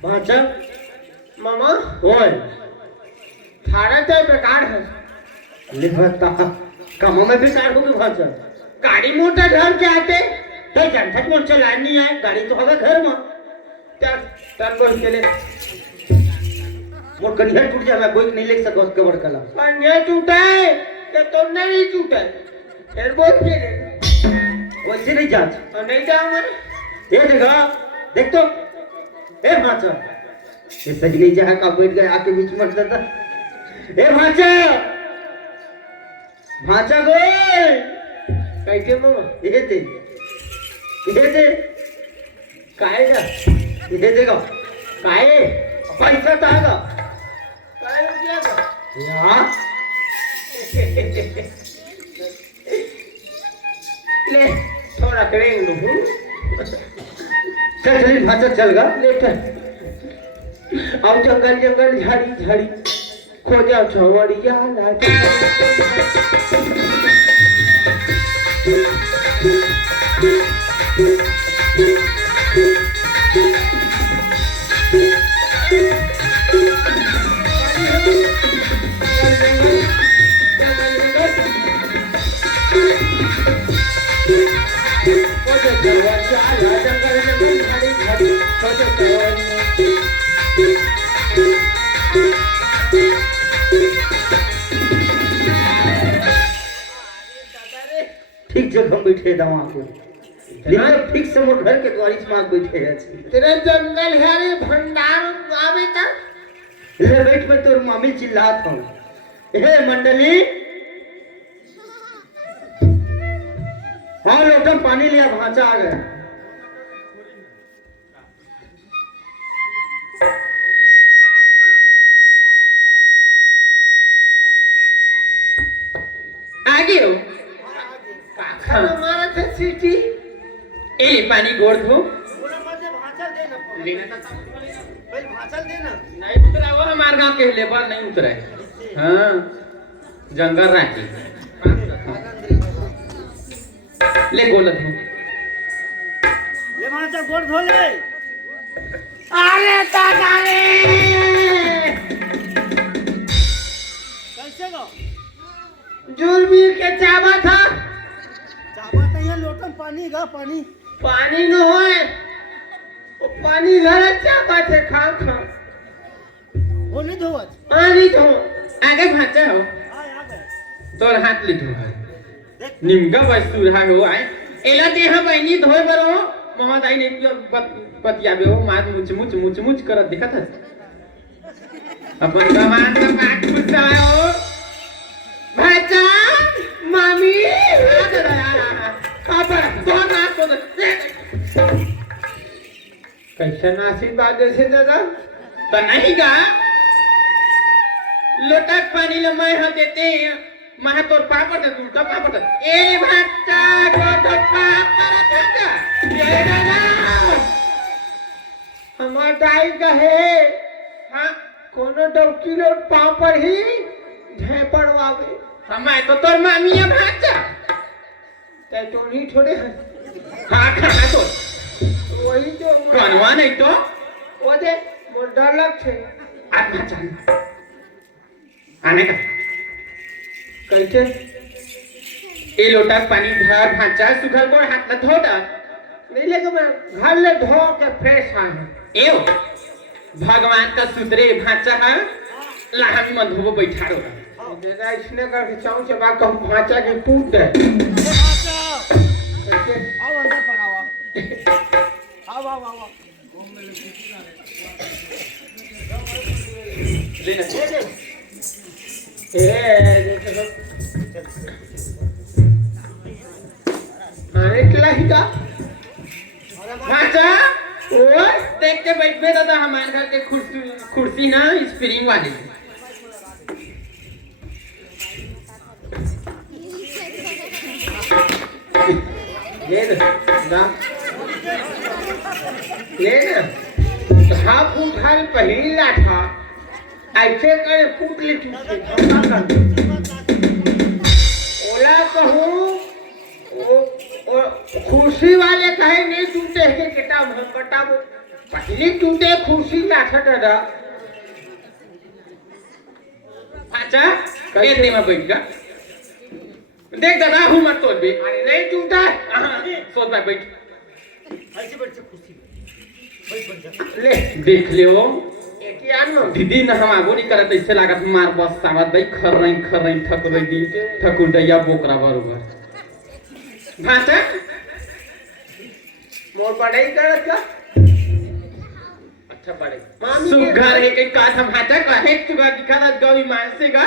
भाचा मामा ओए थारा तो बेकार है लिखता कहाँ में बेकार होगी भाचा गाड़ी मोटर घर के आते तो जनता कौन चलानी नहीं है गाड़ी तो हवे घर में तर तर बोल के ले मोर कन्हैया टूट जाए मैं कोई नहीं ले सको उसके बड़ कला पंजे टूटा है कि तो नहीं टूटा फिर बोल के ले वैसे नहीं जांच और नहीं जाऊं मैं ये देखा देख तो ए भाचा ये सही नहीं जा का बैठ गया आके बीच में देता ए भाचा भाचा गोय कैसे मामा ये दे काहे जा ये देखो काहे पैसा तो आएगा काहे किया था यहाँ ले थोड़ा करेंगे लूँ चल चल भाचा चल गा ले चल अब जंगल जंगल झाड़ी झाड़ी खोजा छवड़िया लागे ठीक जगह बैठे दवा को लेकिन ठीक से मोर घर के द्वारी में आके बैठे है तेरा जंगल है रे भंडार आवे ता ले बैठ में तोर मामी चिल्लात हूं हे मंडली हाँ लोटम पानी लिया भांचा आ गया आगे हो खाना मारा था सीटी ए पानी गोड़ धो बोला मजे भांचा दे ना लेना था पहले भांचा दे ना नहीं उतरा वो हमारे गांव के लेबर नहीं उतरा है हाँ जंगल राखी ले गोल धो ले भांचा गोड़ धो ले अरे दादा रे कैसे गो जुलमी के चाबा था चाबा तो यहाँ लोटम पानी गा पानी पानी न होए वो पानी घर चाबा थे खा खा वो नहीं धोवत पानी तो आगे भाचा हो आय आ गए तोर हाथ ले धो निमगा वस्तु रहा हो आए एला देहा बहनी धोए बरो मोहम्मद आई ने पतियाबे हो मात मुच मुच कर दिखत है अपन गवान का पाठ पुछायो भाचा मामी पापा तो ना तो कैसे आशीर्वाद से दादा तो नहीं गा लोटक पानी ले मैं हम देते महा तोर पापड़ दे तू पापड़ दे ए भाचा को तो पापड़ था ये दादा हमार दाई कहे हां कोनो डौकी लोग पापड़ ही झेपड़वावे हमारे तो तोर मामी है भाचा ते तो नहीं थोड़े हैं हाँ खाना तो वही जो कौनवा नहीं तो वो दे मोर डर लग छे आज भाचा आने का कैसे ए लोटा पानी धर भाचा सुखल को हाथ न धोटा नहीं लेके मैं घर ले धो के फ्रेश आए एओ भगवान का सुतरे भाचा है लाहमी मन धोबो बैठा रहो दादा इसने करके चाहूं से बात कहूं भाचा की टूट है कैसे आओ अंदर पर आओ आओ आओ लेना ए अरे क्या ही का भाचा ओए देख के बैठबे दादा हमारे घर के कुर्सी ना स्प्रिंग वाली ले ना ले ना हाफ उठाल पहली लाठा ऐसे करे फूट ले ओला कहूँ खुशी वाले कहे नहीं टूटे के किताब बताबो पहली टूटे खुशी लाठा दादा भाचा कहते में बैठ जा देख दादा हूँ मत तोड़ भी अरे नहीं टूटा सोच भाई बैठ ऐसे बैठ से खुशी ले देख लियो एक यार में दीदी न हम आगो नहीं करत ऐसे लागत मार बस सावत भाई खर रही ठकुर दी ठकुर दैया बोकरा बरोबर भाचा मोर पढ़ाई करत का अच्छा पढ़े मामी सुघर है कई का हम भाचा कहे सुघर दिखा दा गवी मान से गा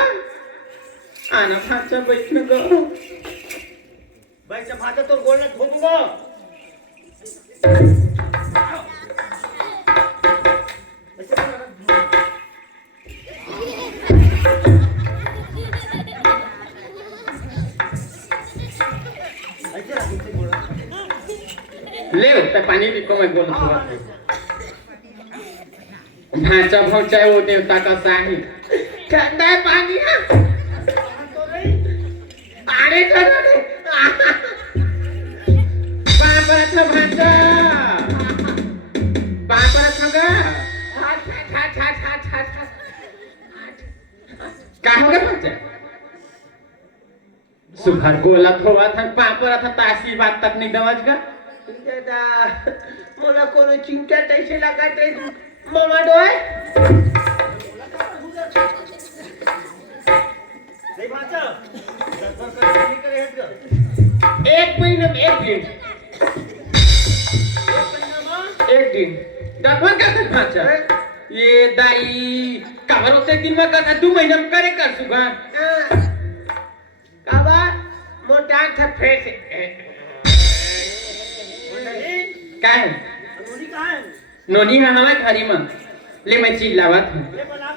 आना भाचा बैठ न गो भाई से भाता तो गोल न धोबूंगा ले ते पानी भी को मैं बोल थोड़ा भाचा भौचाए वो देवता का साही ठंडा है पानी है पानी ठंडा नहीं बाबा था भाचा बाबा था गा का हो गया भाचा सुघर गोला थोड़ा था पापा था तासी बात तक नहीं समझ गा दादा मोला कोनो चिंता तैसे लगत है मामा डोय नहीं भाचा दर्शन कर नहीं करे हेत का एक महीने में एक दिन एक दिन डबल का कर भाचा ये दाई कवर होते दिन में कर 2 महीने में करे कर सुघर काबा मोटा था फेस का है नोनी कहाँ है नोनी है हमारे घरी में ले मैं चिल्लावत हूँ ये बना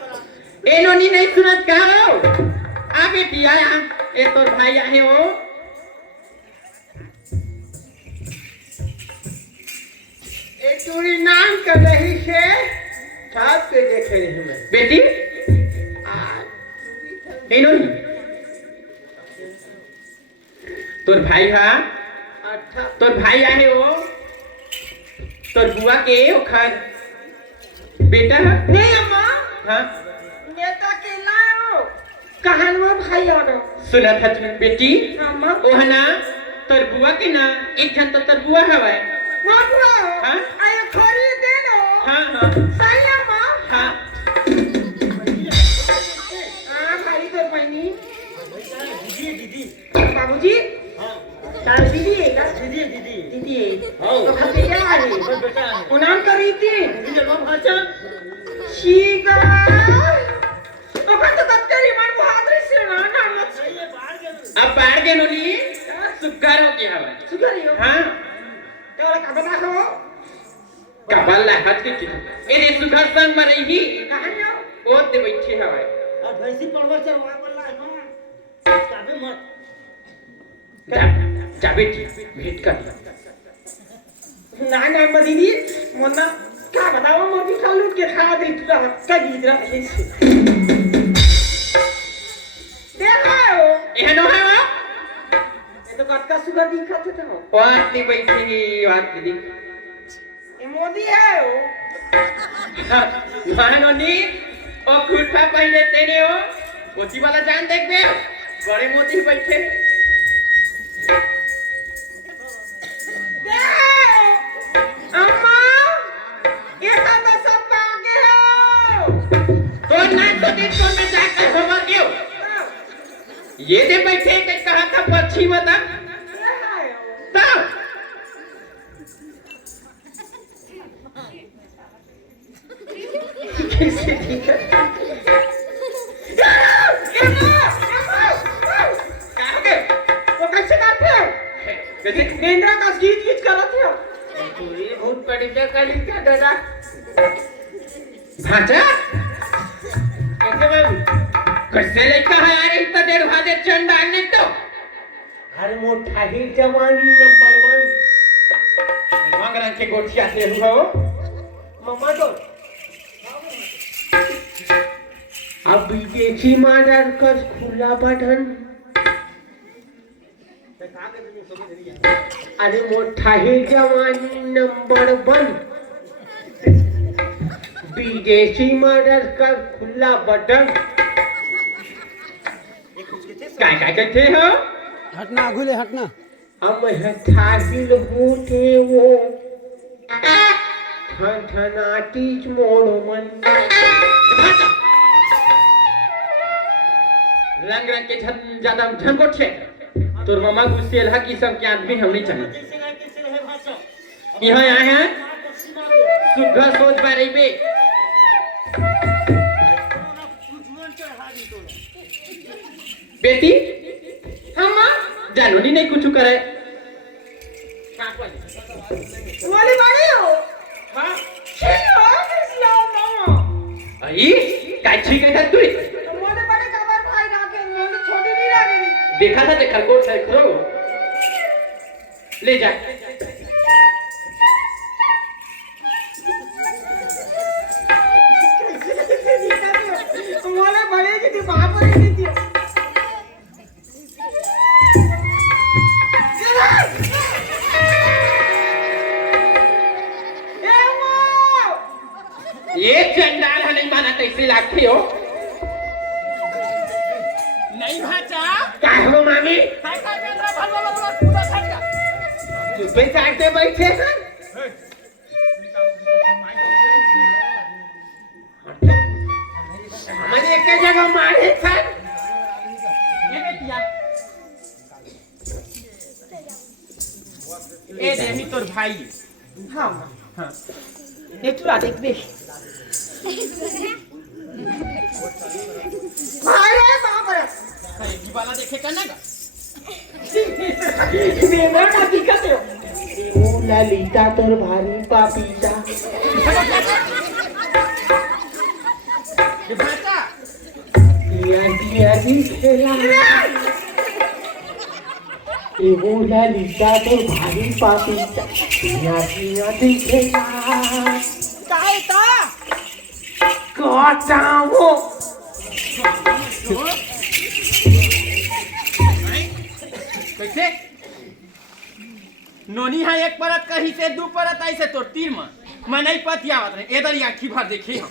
ए नोनी नहीं सुनत का हो आ बेटी आया ए तोर भाई आए हो एक टूरी नाम कर रही से छाप पे देखे रही मैं बेटी ए नोनी तोर भाई हा अच्छा तोर भाई आए हो तोर बुआ के ओखर बेटा है नहीं अम्मा हाँ नेता के लाओ कहां वो भाई और सुना था तुम बेटी अम्मा ओहना तोर बुआ के ना एक जन तो तोर बुआ हवा वो बुआ हाँ? आया खोरी दे दो हाँ हाँ सही अम्मा हाँ भाई तो बहनी दीदी दीदी बाबूजी हाँ तार दीदी है का दीदी दीदी दीदी हाँ तो घर पे क्या आ रही बस बेटा है उनाम कर रही थी दीदी लगवा भाचा शिगा अपन तो कत्तरी मन बहादुर से ना मत ये बाहर के अब बाहर के नोनी सुगर हो गया हवा सुधरी हो हाँ तो वाला का बता हो कबल लाहत के चित्र ए रे सुगर संग में रही कहां जाओ ओ ते बैठे हवा और भैंसी पड़वा चढ़वा वाला है ना काबे मत जा बेटी भेंट कर ना ना मदीनी मोना क्या बताओ मोटी खा लूट के खा दे तू का गिदरा है देखो ए नो है वो ये तो कट का सुगर दिखा था वात नी बैठी वात दी ये मोदी है वो मान नोनी ओ खुटा पहले तेने हो कोची वाला जान देख बे बड़े मोती बैठे अम्मा ये तो सब आगे हो तो ना तो दिन को में जाकर हो मर गयो ये दे बैठे के कहा था पक्षी बता तब कैसे ठीक है कहा के वो कैसे करते हो जैसे नेंद्रा का गीत गीत करत हो पूरी भूत पड़ी क्या करी क्या दादा भाचा कैसे बाबू कैसे लेका है यार इतना देर भाजे चंड डालने तो अरे मोटा ही जवानी नंबर 1 मांगरा के गोठिया से हुआ हो मम्मा तो अब विदेशी मॉडल का खुला बटन अरे मोठा ही जवानी नंबर 1 विदेशी मॉडल का खुला बटन काय काय करते हो हटना आगुले हटना हम हठागिल होते वो ठनाटीच मोड़ मन रंग रंग के ज्यादा झंगोट छे तोर मामा गुस्सेल है कि सब के आदमी हम नहीं चाहिए यहाँ आए हैं सुग्घा सोच पा रही बे बेटी हम जानोनी नहीं कुछ करे वाले बड़े हो हाँ चलो किसी आओ ना आई काय ठीक है तू मोटे बड़े कबर भाई राके मोटे छोटी नहीं राके देखा था देखा कोट है खरो ले जा मोटे बड़े की बाप रे नहीं थी ये चंडाल हने माना कैसे लागते हो नहीं भाचा क्या हो मामी चुप्पे चाटते बैठे हैं हमारे एक जगह मारे थे ए देमी तोर भाई हाँ हाँ ये तू देख बे अरे बाप रे ये वाला देखे करना का बेमर ना दिक्कत है ओ ललिता तोर भारी पापीता ये भाचा यदि खेला एगो ललिता तोर भारी पापीता यदि खेला काय ता कोटाओ कैसे नोनी है एक परत कही से दू परत ऐसे तो तीर में मैं नहीं पतियावत रहे इधर ही आखी भर देखी हम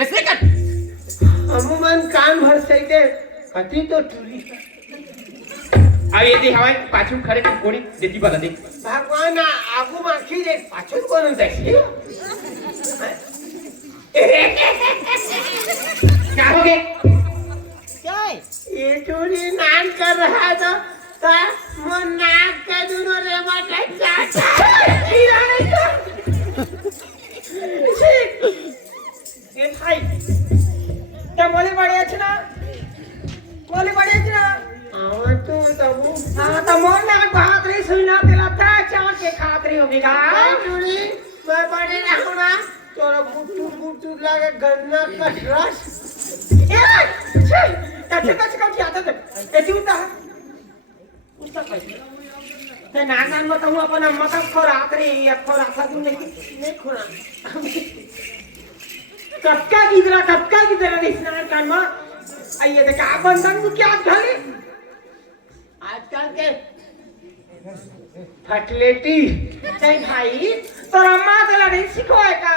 ऐसे कर अमुमन कान भर सैते कति तो टूली अब ये दे हवाई पाछू खड़े की गोली देती बता दे भगवान आगू माखी दे पाछू कोन देखी क्या हो गए क्या है ये टूली नान कर रहा था ता मन नाक के दोनों रे मटे चाटा हीरा नहीं ये भाई क्या मोले बड़े अच्छे ना मोले बड़े अच्छे ना आवा तो तबू हाँ तो मोर ना बात रही सुनना तेरा था चाट के खातरी हो बिगा टूली मैं बड़े रहूं ना तोरा बुट्टू लागे गन्ना का रस ए छे कच्चे कच्चे कौन किया था ए तू ता उसका पैसा ते नान मत हूं अपन मत खोराक रे ये खोराक तू नहीं खोरा कक्का की तरह स्नान करना आइए देखा बंधन को क्या घाले आजकल के फटलेटी नहीं भाई तो अम्मा तो लड़ी सिखोए का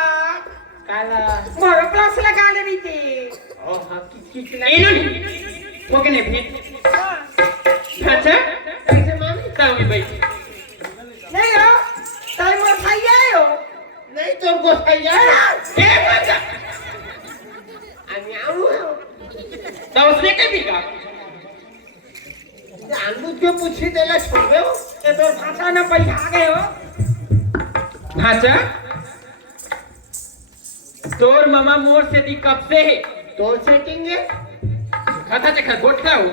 काला मोर क्लास लगा ले रही थी ओ हाँ किच इन्होंने वो कहने भी अच्छा कैसे मामी ताऊ भाई नहीं हो टाइम और खाई आए हो नहीं तो गोसाइया ए बच्चा अन्याऊ तो उसने क्या भी कहा जानबूझ के पूछी देला छोड़े हो ये तो भाषा न पैसा आ गए हो भाचा तोर मामा मोर से दी कब से है तो सेटिंग है खाता चखा गोट का हो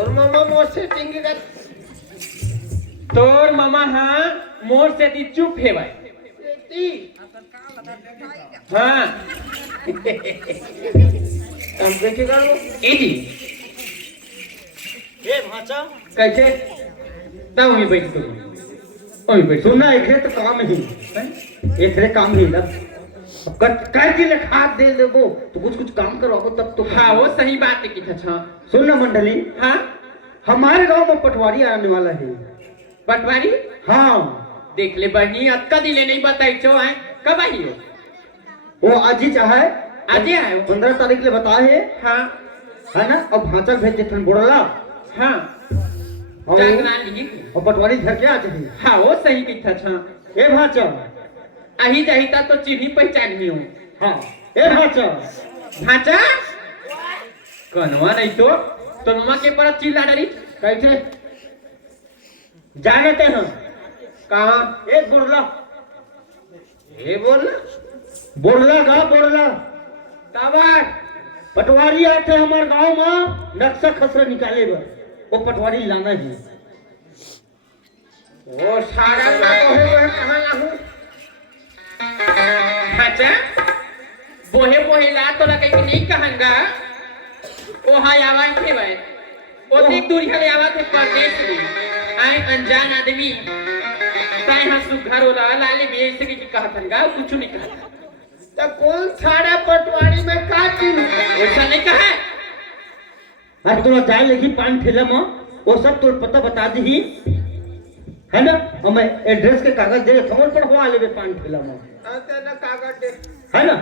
और मामा मोर सेटिंग है तोर मामा हाँ मोर से ती चुप है भाई हाँ हम देखे करो एजी ए भाचा कैसे ना वहीं बैठ तो वहीं बैठ सुनना एकरे तो काम ही एकरे काम ही लग कर के खाद दे देबो तो कुछ कुछ काम करवाबो तब तो हाँ वो सही बात है कि था सुनना मंडली हाँ हमारे गांव में पटवारी आने वाला है पटवारी हाँ देख ले बहनी अक्का दिले नहीं बताई छो है कब आई हो वो आज ही चाहे आज ही आए हो 15 तारीख ले बताए है हाँ है ना अब भाचा भेज देते बोड़ला हाँ और जागना ली और पटवारी घर के आ जाए हाँ वो सही की था ए भाचा अही जाहिता तो चिन्ही पहचान ही हो हाँ ए भाचा भाचा कनवा नहीं तो मामा के पर चिल्ला डरी कैसे जानते हैं कहाँ एक बोड़ला ये बोल बोड़ला गा बोड़ला तबार पटवारी आते हमारे गांव में नक्शा खसरा निकाले बा वो पटवारी लाना है वो सारा ना कहे वो कहाँ ना हूँ अच्छा बोहे बोहे ला तो लगे कि नहीं कहंगा वो हाय आवाज थे भाई वो देख दूर हले आवाज थे परदेश में आए अनजान आदमी ताई हाँ सुघर होला लाले भी ऐसे की कहतंगा कुछ नहीं कहता तो कौन सारा पटवारी में का चीज ऐसा नहीं कहा आज तोरा जाए लगी पान ठेला में वो सब तो पता बता दी है ना और मैं एड्रेस के कागज दे फोन पर हो आले पान ठेला में ना कागज दे है ना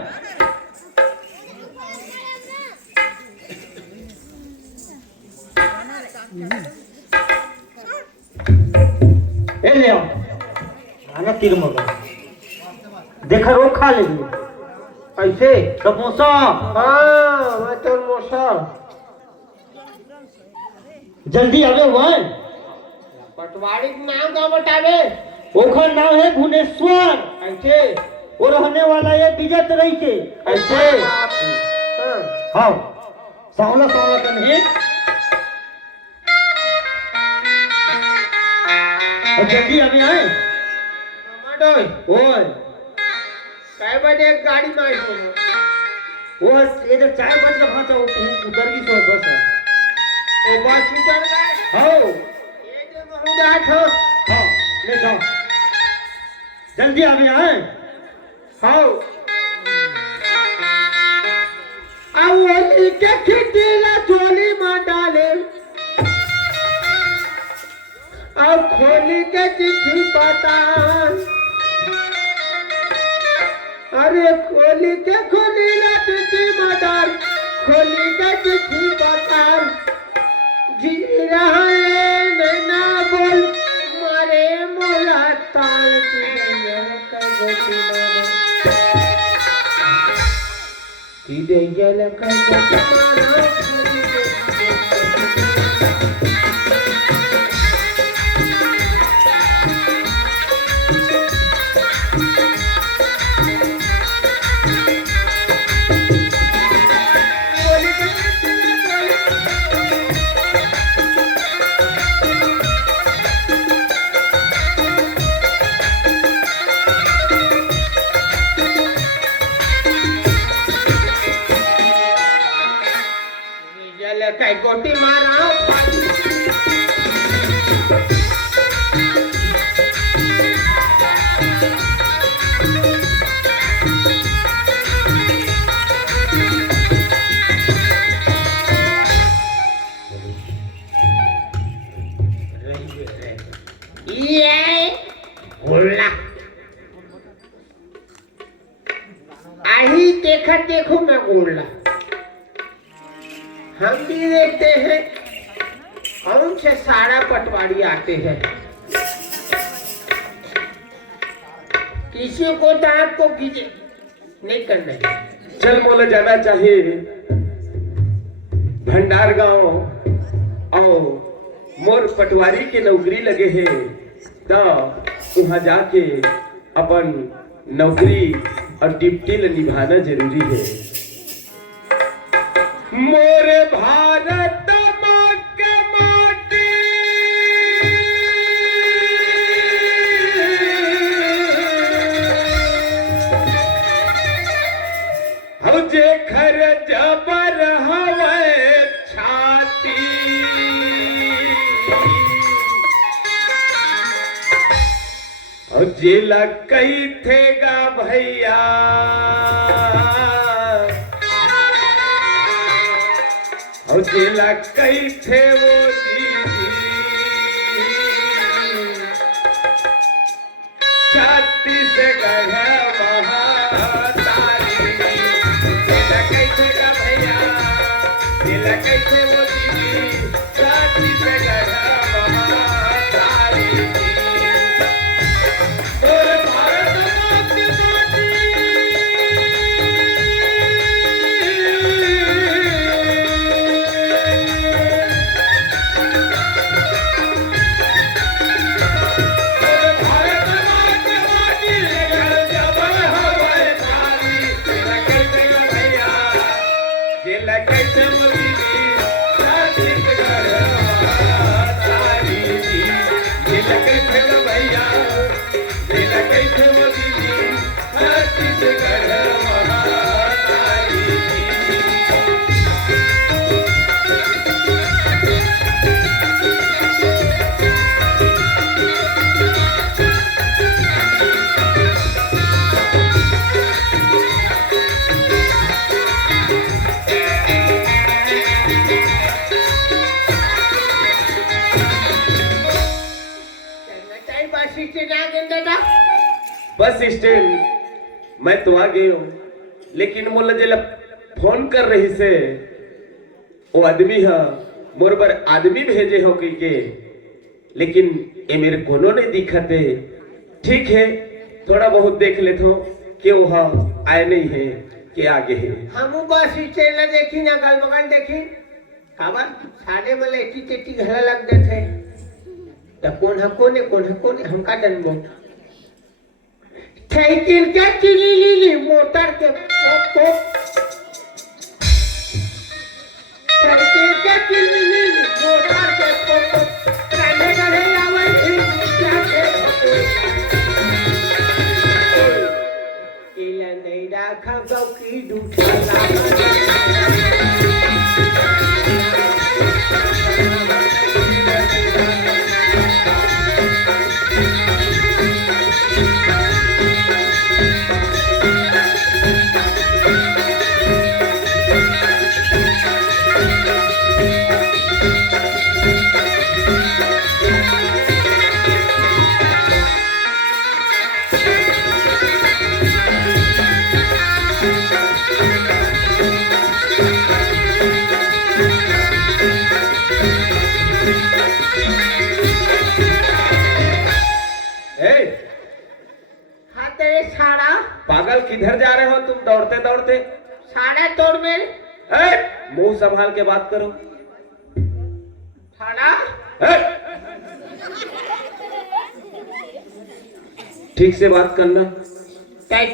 ए ले आओ आना तीर मगर देखा रो खा लेंगे ऐसे समोसा हाँ मैं तो मोसा जल्दी आवे वह पटवारी का नाम का बतावे ओखर नाम है भुवनेश्वर ऐसे वो रहने वाला है विजय तरई के ऐसे हाँ सावला सावला का नहीं और जल्दी अभी आए डोय ओए काय बजे गाड़ी में आई हो वो इधर 4 बज का भाषा उतर की सो बस है ओ बस उतर गए हाँ ये जो बहुदात हो हाँ ले जाओ जल्दी अभी आए हाँ आवली के खिटेला झोली में डाले अब खोली के चिट्ठी बता अरे खोली ला चिट्ठी बता खोली के चिट्ठी बता जी रहा है नैना बोल मारे मोला ताल की जल काय गोटी मारा बोलना आई देखा देखो मैं बोलना हम भी देखते हैं कौन से सारा पटवारी आते हैं किसी को दांत को कीजिए नहीं करना है चल मोला जाना चाहिए भंडार गांव और मोर पटवारी के नौकरी लगे है तो वहां जाके अपन नौकरी और ड्यूटी निभाना जरूरी है। मोरे भारत माँ के माटी और जेला कई थेगा भैया और जेला कई थे वो दीदी छत्तीसगढ़ महातारी जेला कई थेगा भैया जेला कई थे वो दीदी छत्तीसगढ़ महातारी और भारत बस स्टैंड मैं तो आ गई हूँ लेकिन मोला जेला फोन कर रही से वो आदमी है मोर बर आदमी भेजे हो कही के लेकिन ये मेरे कोनो नहीं दिखते। ठीक है थोड़ा बहुत देख लेते हो कि वो आए नहीं है कि आगे है। हम बस स्टैंड देखी ना गल बगल देखी खबर साढ़े वाले एटी तेटी घला लग देते तो कौन है कोने हमका जनबो साइकिल के चिली लीली मोटर के साइकिल के चिली लीली मोटर के काने गले लावन क्या के इला नहीं राखा गौ की दूठा पागल किधर जा रहे हो तुम दौड़ते दौड़ते? साढ़े तोड़ में मुंह संभाल के बात करो। साड़ा ठीक से बात करना।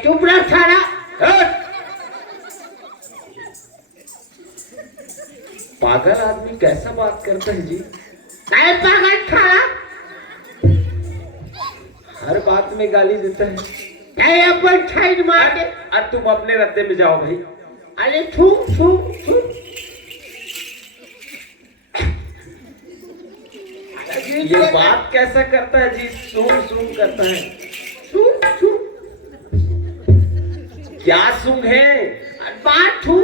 चुप रह साड़ा। पागल आदमी कैसा बात करता है जी? पागल साड़ा हर बात में गाली देता है। अपन साइड मार के अब तुम अपने रत्ते में जाओ भाई। अरे छू छू छू ये बात कैसा करता है जी? सूंघ सूंघ करता है। छू छू क्या सूंघ है? बात छू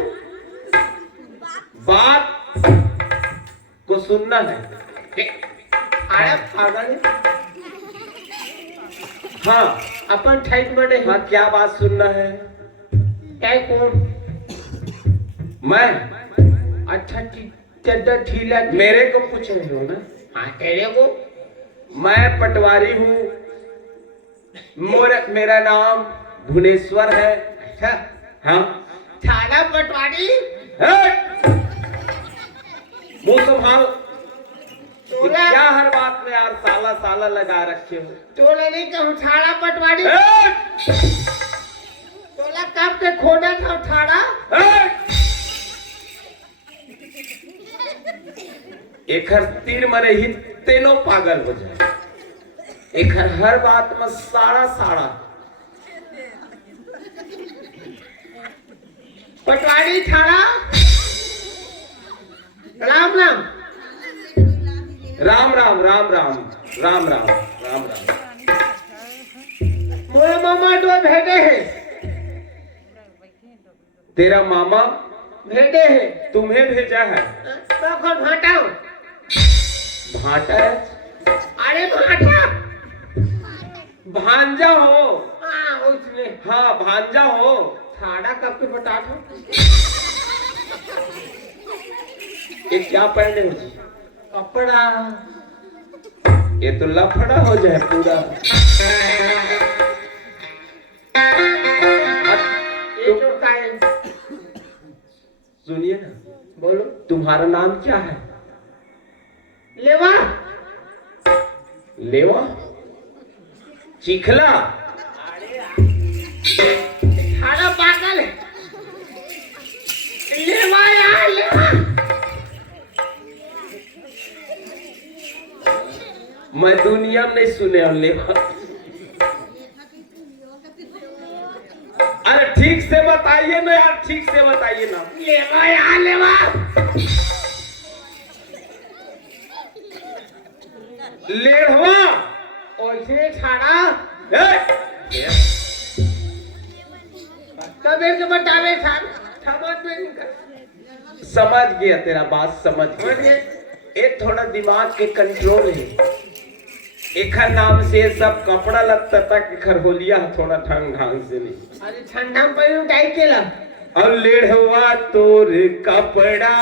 बात को सुनना है। अरे पागल हाँ अपन साइड में हाँ क्या बात सुनना है? क्या कौन मैं अच्छा चद्दर ढीला मेरे को पूछ रहे हो ना? हाँ तेरे को मैं पटवारी हूँ। मेरा नाम भुवनेश्वर है। अच्छा हाँ साला पटवारी मुंह संभाल। तोला क्या हर बात में यार साला साला लगा रखे हो? तोला नहीं कहूँ साला पटवारी तोला कब के खोदा था थाड़ा एक हर तीर मरे ही तीनों पागल हो जाए। एक हर बात में साड़ा साड़ा। पटवारी थाड़ा राम राम राम राम राम राम राम राम राम राम। तेरा मामा भेड़े है तुम्हें भेजा है। मैं कौन भाटा हूँ? भाटा है? अरे भाटा भांजा हो। हाँ उसने हाँ भांजा हो। थाड़ा कब के बता था? ये क्या पहने हो जी? कपड़ा ये तो लफड़ा हो जाए पूरा। ये तो का है? सुनिए ना, बोलो। तुम्हारा नाम क्या है? लेवा लेवा? चिखला? थाड़ा पागल है। लेवा यार लेवा। मैं दुनिया में नहीं सुने और लेवा। अरे ठीक से बताइए ना यार, ठीक से बताइए ना। लेवा यार लेवा। लेढ़वा? ओसे थाड़ा ए! तब एक बतावे था समझ में नहीं कर। समझ गया, तेरा बात समझ गया। ये थोड़ा दिमाग के कंट्रोल है। एक नाम से सब कपड़ा लगता था कि खरहोलिया थोड़ा ढंग ढंग से नहीं। अरे ठंडा में पहले टाई केला। और लेढ़वा तोर कपड़ा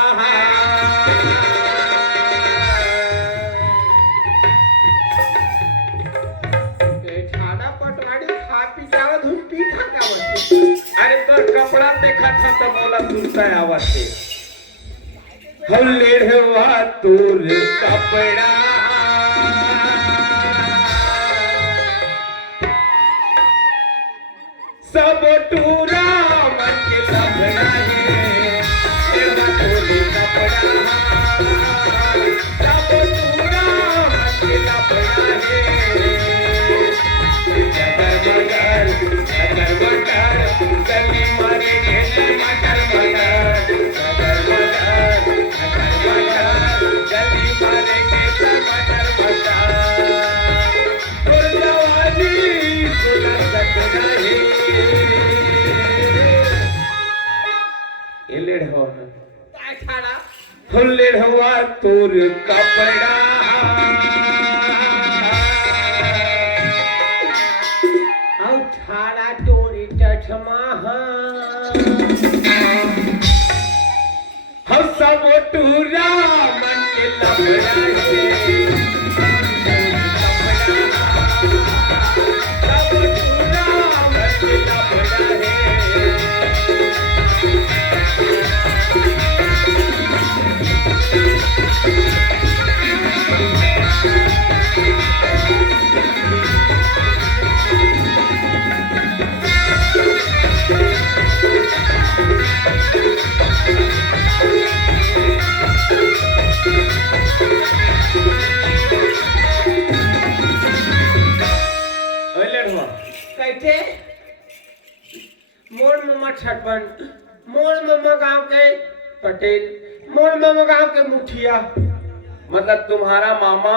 थाड़ा पटवारी खा पी जावत हूँ पी खा जावत। अरे तोर कपड़ा देखा था तो बोला सुनता है आवाज से। हम लेढ़वा तोर कपड़ा सब टूरा मन के लफड़ा है। लेढ़वा तोर कपड़ा सब टूरा मन के लफड़ा है। मटर मटर गली मारे मटर मटर गली मारे मटर मटर जवानी लेढ़वा तोर कपड़ा थाड़ा तोरी चश्मा हम सब टूरा मन के लफड़ा है। सब टूरा मन के लफड़ा है। कैसे मोर मामा छटपन, मोर मामा गांव के पटेल, मोर मामा गांव के मुखिया। मतलब तुम्हारा मामा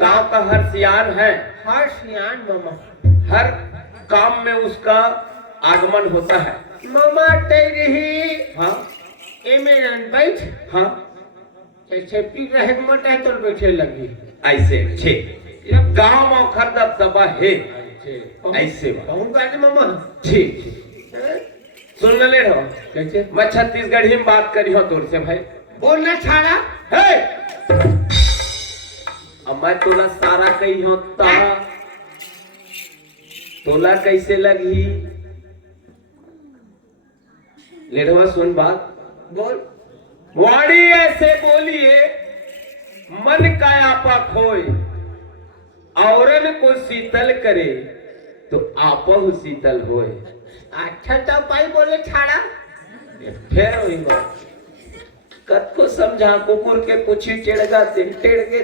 गांव का हर सियान है। हर सियान मामा हर काम में उसका आगमन होता है। मामा तेरी हाँ एमेरन बैठ। हाँ ऐसे पी रहे मत है तो बैठे लगी। ऐसे ठीक गांव में खर्द दबा है। ऐसे कहूँगा नहीं मामा। ठीक सुन ले रहो। कैसे मैं छत्तीसगढ़ी में बात करी हो तोर से भाई। बोलना छाड़ा हे अब मैं तोला सारा कही हो तारा तोला कैसे लगी? लेढ़वा सुन बात बोल। वाणी ऐसे बोलिए मन का आपा खोए औरन को शीतल करे तो आपहु शीतल होए। अच्छा तो पाई बोले छाड़ा। फिर वही बात कत को समझा कुकुर के कुछ ही टेढ़गा टेढ़ के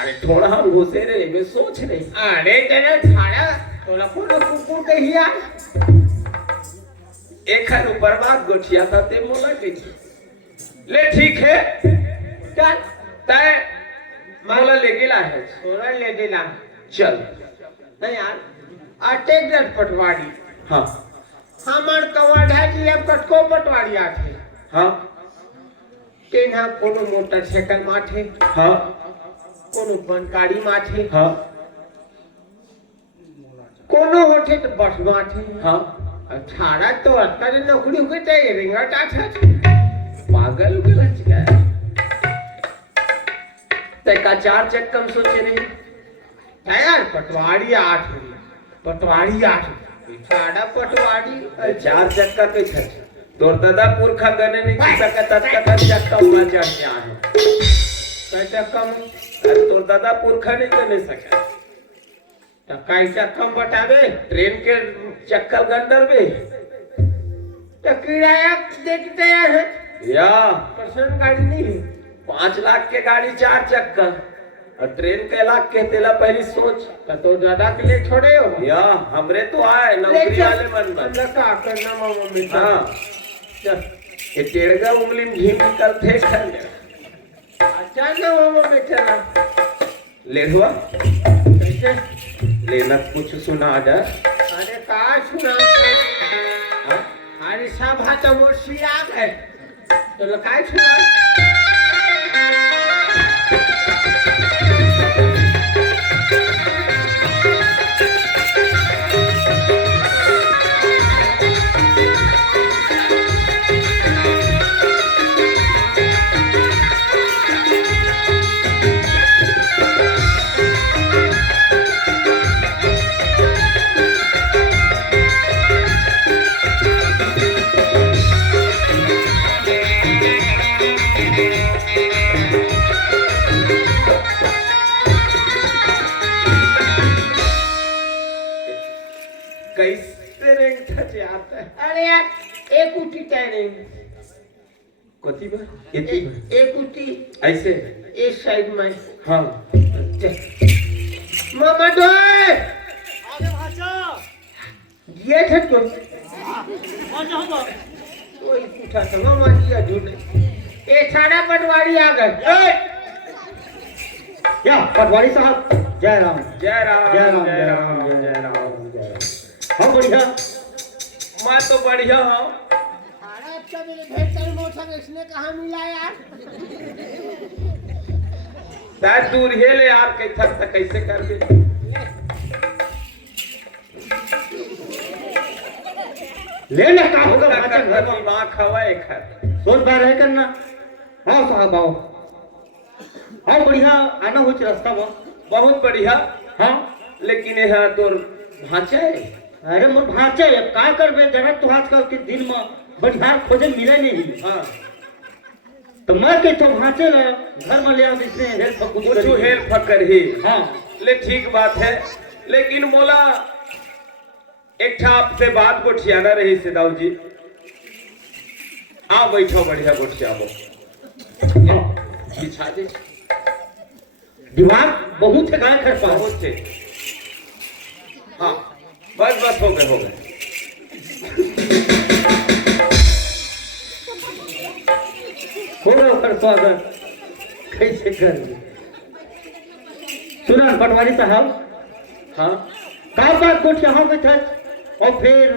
अरे थोड़ा हम घुसे रे मैं सोच रही। अरे तेरा छाड़ा थोड़ा फोटो कुकुर के हिया एक हर बर्बाद गोठिया था ते मोला के ले ठीक है चल तय मोला ले गेला है। थोड़ा ले देना चल नहीं यार अटेक पटवारी। हाँ हमर कवाड़ा जी अब कटको पटवारी आथे हाँ तेना कोनो मोटरसाइकिल माथे हाँ कोनो बनकारी माथे हाँ कोनो होठे तो बस माथे हाँ छाड़ा तो अटका नौकरी के चाहिए रिंगट आछा पागल हो गया क्या ते का 4 चक्कम सोचे नहीं यार पटवारी आठ छाड़ा पटवारी 4 चक्का के छे तोर दादा पुरखा गने नहीं सकता तक चक्का उड़ा चढ़ गया है कैसा कम तोर दादा पुरखा नहीं गने सका तो कैसा कम बतावे ट्रेन के चक्कर गंडर में तो किराया देखते हैं या पर्सनल गाड़ी नहीं है 5 लाख के गाड़ी 4 चक्का और ट्रेन के लाख के तेला पहली सोच तो दादा के लिए छोड़े हो या हमरे तो आए नौकरी वाले मन में अंदर का करना मामा मिलता हाँ ये टेढ़गा उंगली में घी निकलते खाने अच्छा ना मामा बेचारा ले हुआ कैसे लेना कुछ सुना जा अरे का सुना अरे सब हाथ मोर सिया है तो काय सुना कैसे रंग थचे आता है अरे यार एक उठी तैरेंगे कथी बा एती बा एक उठी ऐसे इस साइड में हाँ मामा डोए ये थे तो कोई पूछा था मामा जी अधूर ये छाड़ा पटवारी आ गए क्या पटवारी साहब जय राम जय राम जय राम, जय जय राम राम, जय राम हम बढ़िया मैं तो बढ़िया हूँ इसने कहा मिला यार शायद दूर है ले यार कैसे कर दे ले ले का होगा वाचक घर में दिमाग हवा एक है सोच बार है करना आओ साहब आओ आओ बढ़िया आना हो रास्ता में बहुत बढ़िया हाँ लेकिन यहाँ तो भांचा है अरे मोर भांचे अब का करबे जरा तो आजकल के दिन में बढ़िया खोजे मिले नहीं हाँ तो मैं के तो भांचे ला घर में ले आओ इसने हेल्प कुछ कुछ करी। हेल्प कर ही हाँ ले ठीक बात है लेकिन मोला एक ठा आपसे बात गोठियाना रही से दाऊ जी आ बैठो बढ़िया गोठियाबो हाँ बिछा दे दिमाग बहुत है गाय कर पास बहुत थे हाँ बस बस हो गए होगा कर स्वागत कैसे कर सुना पटवारी साहब हाँ का बात कुछ यहाँ पे था और फिर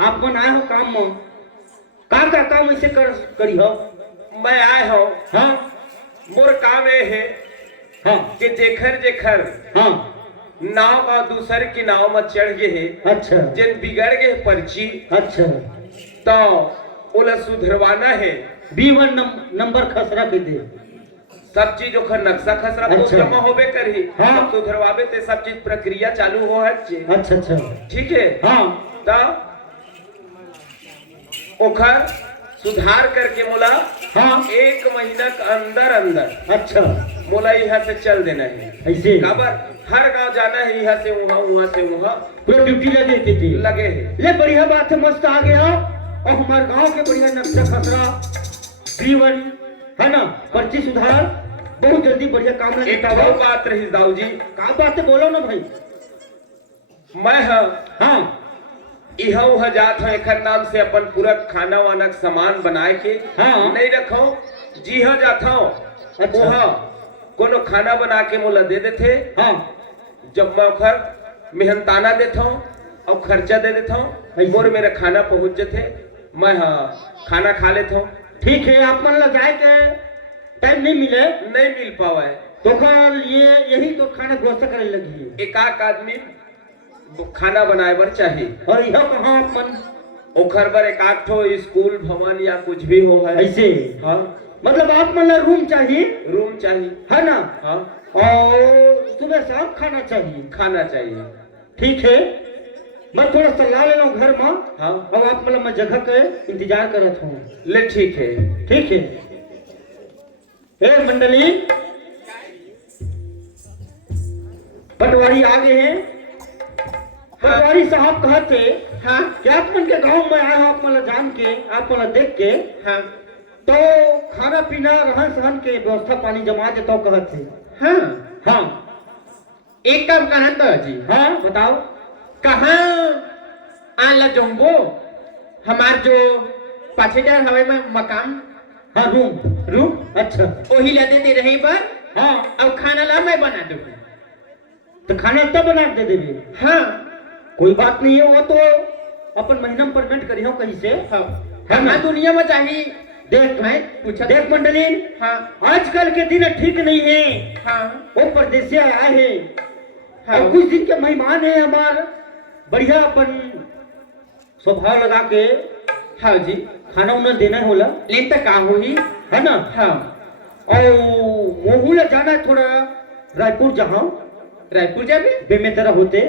आप बनाए हो काम में का काम ऐसे करी हो मैं आए हो हाँ मोर काम ये है हाँ कि जेखर जेखर हाँ नाव और दूसर की नाव में चढ़ गए है अच्छा जिन बिगड़ गए पर्ची अच्छा तो उला सुधरवाना है B1 नंबर खसरा के दे सब चीज ओखर नक्शा खसरा तो अच्छा। जमा होबे करी हाँ। सब सुधरवाबे ते सब चीज प्रक्रिया चालू हो है अच्छा अच्छा ठीक है हाँ तो ओखर सुधार करके मोला हाँ 1 महीना के अंदर अंदर अच्छा मोला यहाँ से चल देना है ऐसे खबर हर गांव जाना है यहाँ से वहाँ से वहाँ पूरा ड्यूटी लगे थी लगे है ले बढ़िया बात है मस्त आ गया और हमारे गांव के बढ़िया नक्शा खसरा B1 है ना पर्ची सुधार बहुत जल्दी बढ़िया काम लगे एक और बात रही दाऊ जी का बात है बोलो ना भाई मैं हाँ हाँ इहा उहा जात है एखर नाम से अपन पूरा खाना वाना के सामान बनाए के हाँ। नहीं रखो जी हाँ जाता हूँ अच्छा। वहाँ कोनो खाना बना के मोला दे देते हाँ जब मैं ओखर मेहनताना देता हूँ और खर्चा दे देता हूँ और मेरा खाना पहुंच जाते मैं हाँ खाना खा लेता हूँ। ठीक है, आप मन लग जाए के टाइम नहीं मिले नहीं मिल पावा है तो कल ये यही तो खाना व्यवस्था करे लगी है। एक आदमी खाना बनाए बर चाहिए और यह कहाँ आप मन ओखर बर एक आध ठो स्कूल भवन या कुछ भी हो है ऐसे हाँ मतलब आप मन रूम चाहिए रूम चाहिए है ना, हाँ और सुबह शाम खाना चाहिए। खाना चाहिए। ठीक है, मैं थोड़ा सलाह ले लूँ घर में। हाँ अब आप मतलब मैं जगह के इंतजार करत हूँ। ले ठीक है। ठीक है। ए मंडली पटवारी आ गए हैं। पटवारी साहब कहते हाँ कि आप मन के गांव में आए हो, आप मतलब जान के आप मतलब देख के हाँ तो खाना पीना रहन सहन के व्यवस्था पानी जमा देता हूँ कहते। हाँ हाँ एक काम करना तो जी। हाँ बताओ कहाँ आला जम्बो हमार जो पाछेदार हवे में मकान हाँ रूम अच्छा वही ला देते रहे पर हाँ अब खाना ला मैं बना दूंगी। तो खाना तब बना दे देवे। हाँ कोई बात नहीं है, वो तो अपन महीना में पेमेंट करी हो कहीं से। हाँ है ना? हाँ दुनिया में चाहिए। देख मैं पूछा देख मंडली हाँ आजकल के दिन ठीक नहीं है। हाँ वो परदेसी आए हैं हाँ और कुछ दिन के मेहमान है हमार बढ़िया अपन स्वभाव लगा के हाँ जी खाना उन्हें देना होला लेन तक का हो ही है ना। हाँ और मोहू ले जाना है थोड़ा रायपुर जहाँ रायपुर जाबे बेमेतरा होते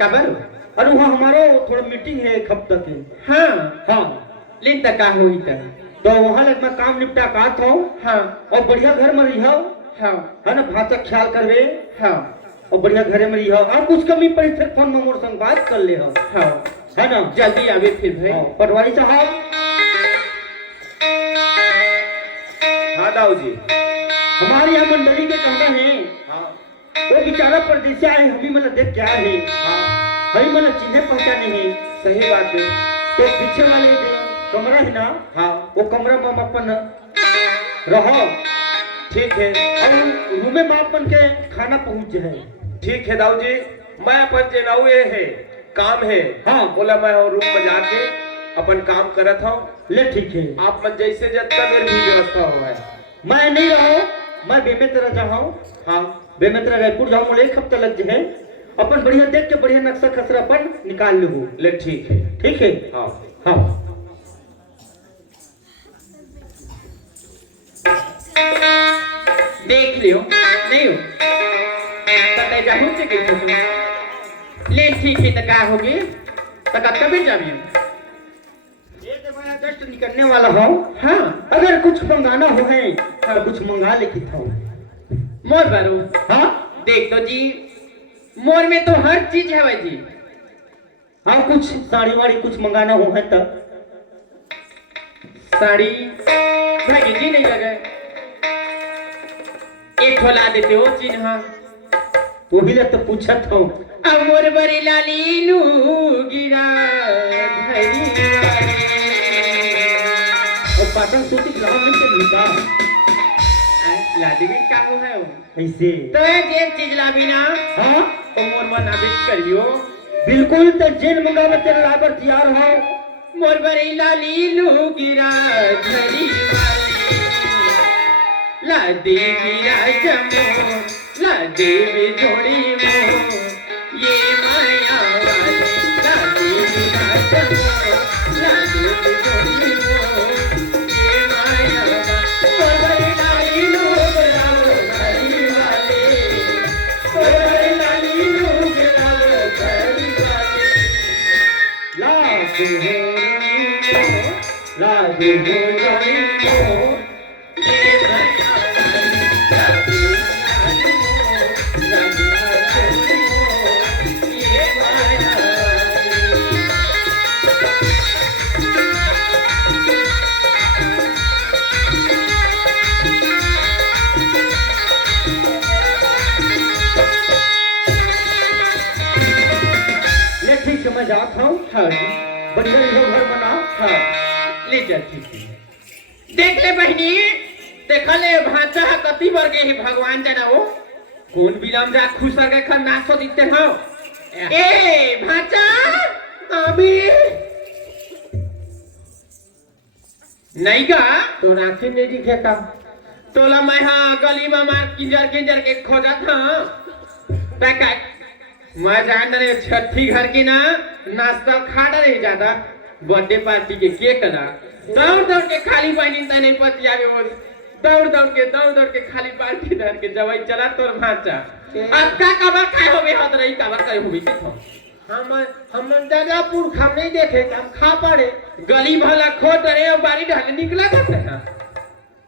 कबर और वहाँ हमारा थोड़ा मीटिंग है एक हफ्ता की। हाँ हाँ लेन तक का हो ही तक तो वहाँ लग मैं काम निपटा का आता हूँ। हाँ और बढ़िया घर में रही हाँ है ना, भाषा ख्याल करवे हाँ और बढ़िया घरे में रही और कुछ कमी पड़ी फिर फोन में मोर संग बात कर ले हो हाँ है ना। जल्दी आवे फिर भाई। हाँ, पटवारी साहब हाँ दाऊ जी हमारे यहाँ मंडली के कहना है हाँ वो बेचारा परदेसी आए हमें मतलब देख क्या है हाँ हमें मतलब चिन्हे पहचाने हैं। सही बात है। तो पीछे वाले जो कमरा है ना हाँ वो कमरा में हम अपन रहो ठीक है। और रूम में अपन के खाना पहुँच जाए। ठीक है दाऊ जी मैं अपन जेनाऊ ये है काम है हाँ बोला मैं और रूम में जाके अपन काम करत हूँ। ले ठीक है। आप मन जैसे जितना देर भी व्यवस्था हो है मैं नहीं रहो, मैं बेमेतरा जाऊँ। हाँ बेमेतरा रायपुर जाऊँ मुझे एक हफ्ता लग जाए अपन बढ़िया देख के बढ़िया नक्शा खसरा अपन निकाल लूँ। ले ठीक है। ठीक है हाँ हाँ देख लियो नहीं हो पता जाहूँ से कैसे तुम ले ठीक है तो का होगी तो कभी जाबी ये जब मैं जस्ट निकलने वाला हूँ। हाँ अगर कुछ मंगाना हो है तो कुछ मंगा लेती था। मोर बारो हाँ देख तो जी मोर में तो हर चीज है भाई जी। हाँ कुछ साड़ी वाड़ी कुछ मंगाना हो है तब साड़ी भाई जी नहीं लगे एक ठोला देते हो चीज। हाँ वो भी तो पूछा था। अब मोर बरी लाली लू गिरा धरी और पाटन सूती के लाभ नहीं चल का लादी भी का हो है वो ऐसे तो ये चीज लाभी ना हाँ तो मोर मन आदेश करियो बिल्कुल तो जेल मंगावे तेरे लाबर तैयार हो। मोर बरी लाली लू गिरा धरी लादी गिरा जमो लादी भी जोड़ी मो ये माया वाली लादी गिरा जमो लादी भी जोड़ी मो ये माया मोर बरी लाली लू गिरा धरी वाले मोर बरी लाली लू गिरा धरी वाले लादू लादी हो जोड़ी मो ये माया वाली लादी ले ठीक है मैं जाता हूँ। हाँ जी बढ़िया रहो घर बना। हाँ ले चल ठीक है। देख ले बहनी देखा ले भांचा कति बार गए है भगवान जाना वो कौन बिलम जा खुश कर के नाचो दिखते हो। ए भांचा नहीं का तो राखी नहीं दिखे का तोला मैं हाँ गली में मार किंजर किंजर के खोजा था पैका मैं जान रहे छठी घर की ना नाश्ता खा रही ज्यादा बर्थडे पार्टी के केक ना दौड़ दौड़ के खाली पानी नहीं पति आगे वो दौड़ दौड़ के खाली पार्टी धर के जवाई चला तोर भाचा अब का कबर खाए होबे हत रही कबर करे होबे के हम दादापुर खा नहीं देखे हम खा पड़े गली भला खोट रहे और बारी ढल निकला करते हैं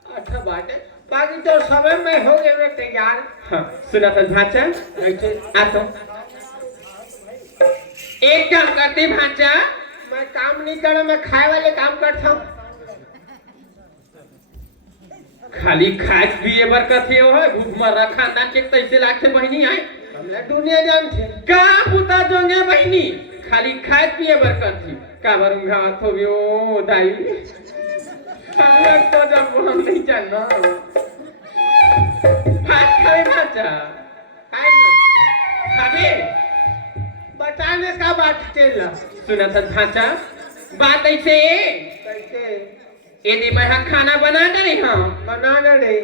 अच्छा बात है बाकी तो समय में हो गए तैयार हाँ सुना था भाचा ऐसे आ तो एक काम करते भाचा मैं काम नहीं कर मैं खाए वाले काम करता हूँ खाली खाए पिए बर कथे हो भूख मर रखा ना के तैसे लागते बहनी आए हमने दुनिया जानते का पुता जोंगे बहनी खाली खाए पिए बर कथी का बरूंगा तो भी ओ दाई हम तो जब हम नहीं जानना भात खाए भाचा खाए ना खाबे बताने का बात तेरा सुना था भाचा बात ऐसे कैसे यदि मैं हाँ खाना बना डरे हाँ बनाना रे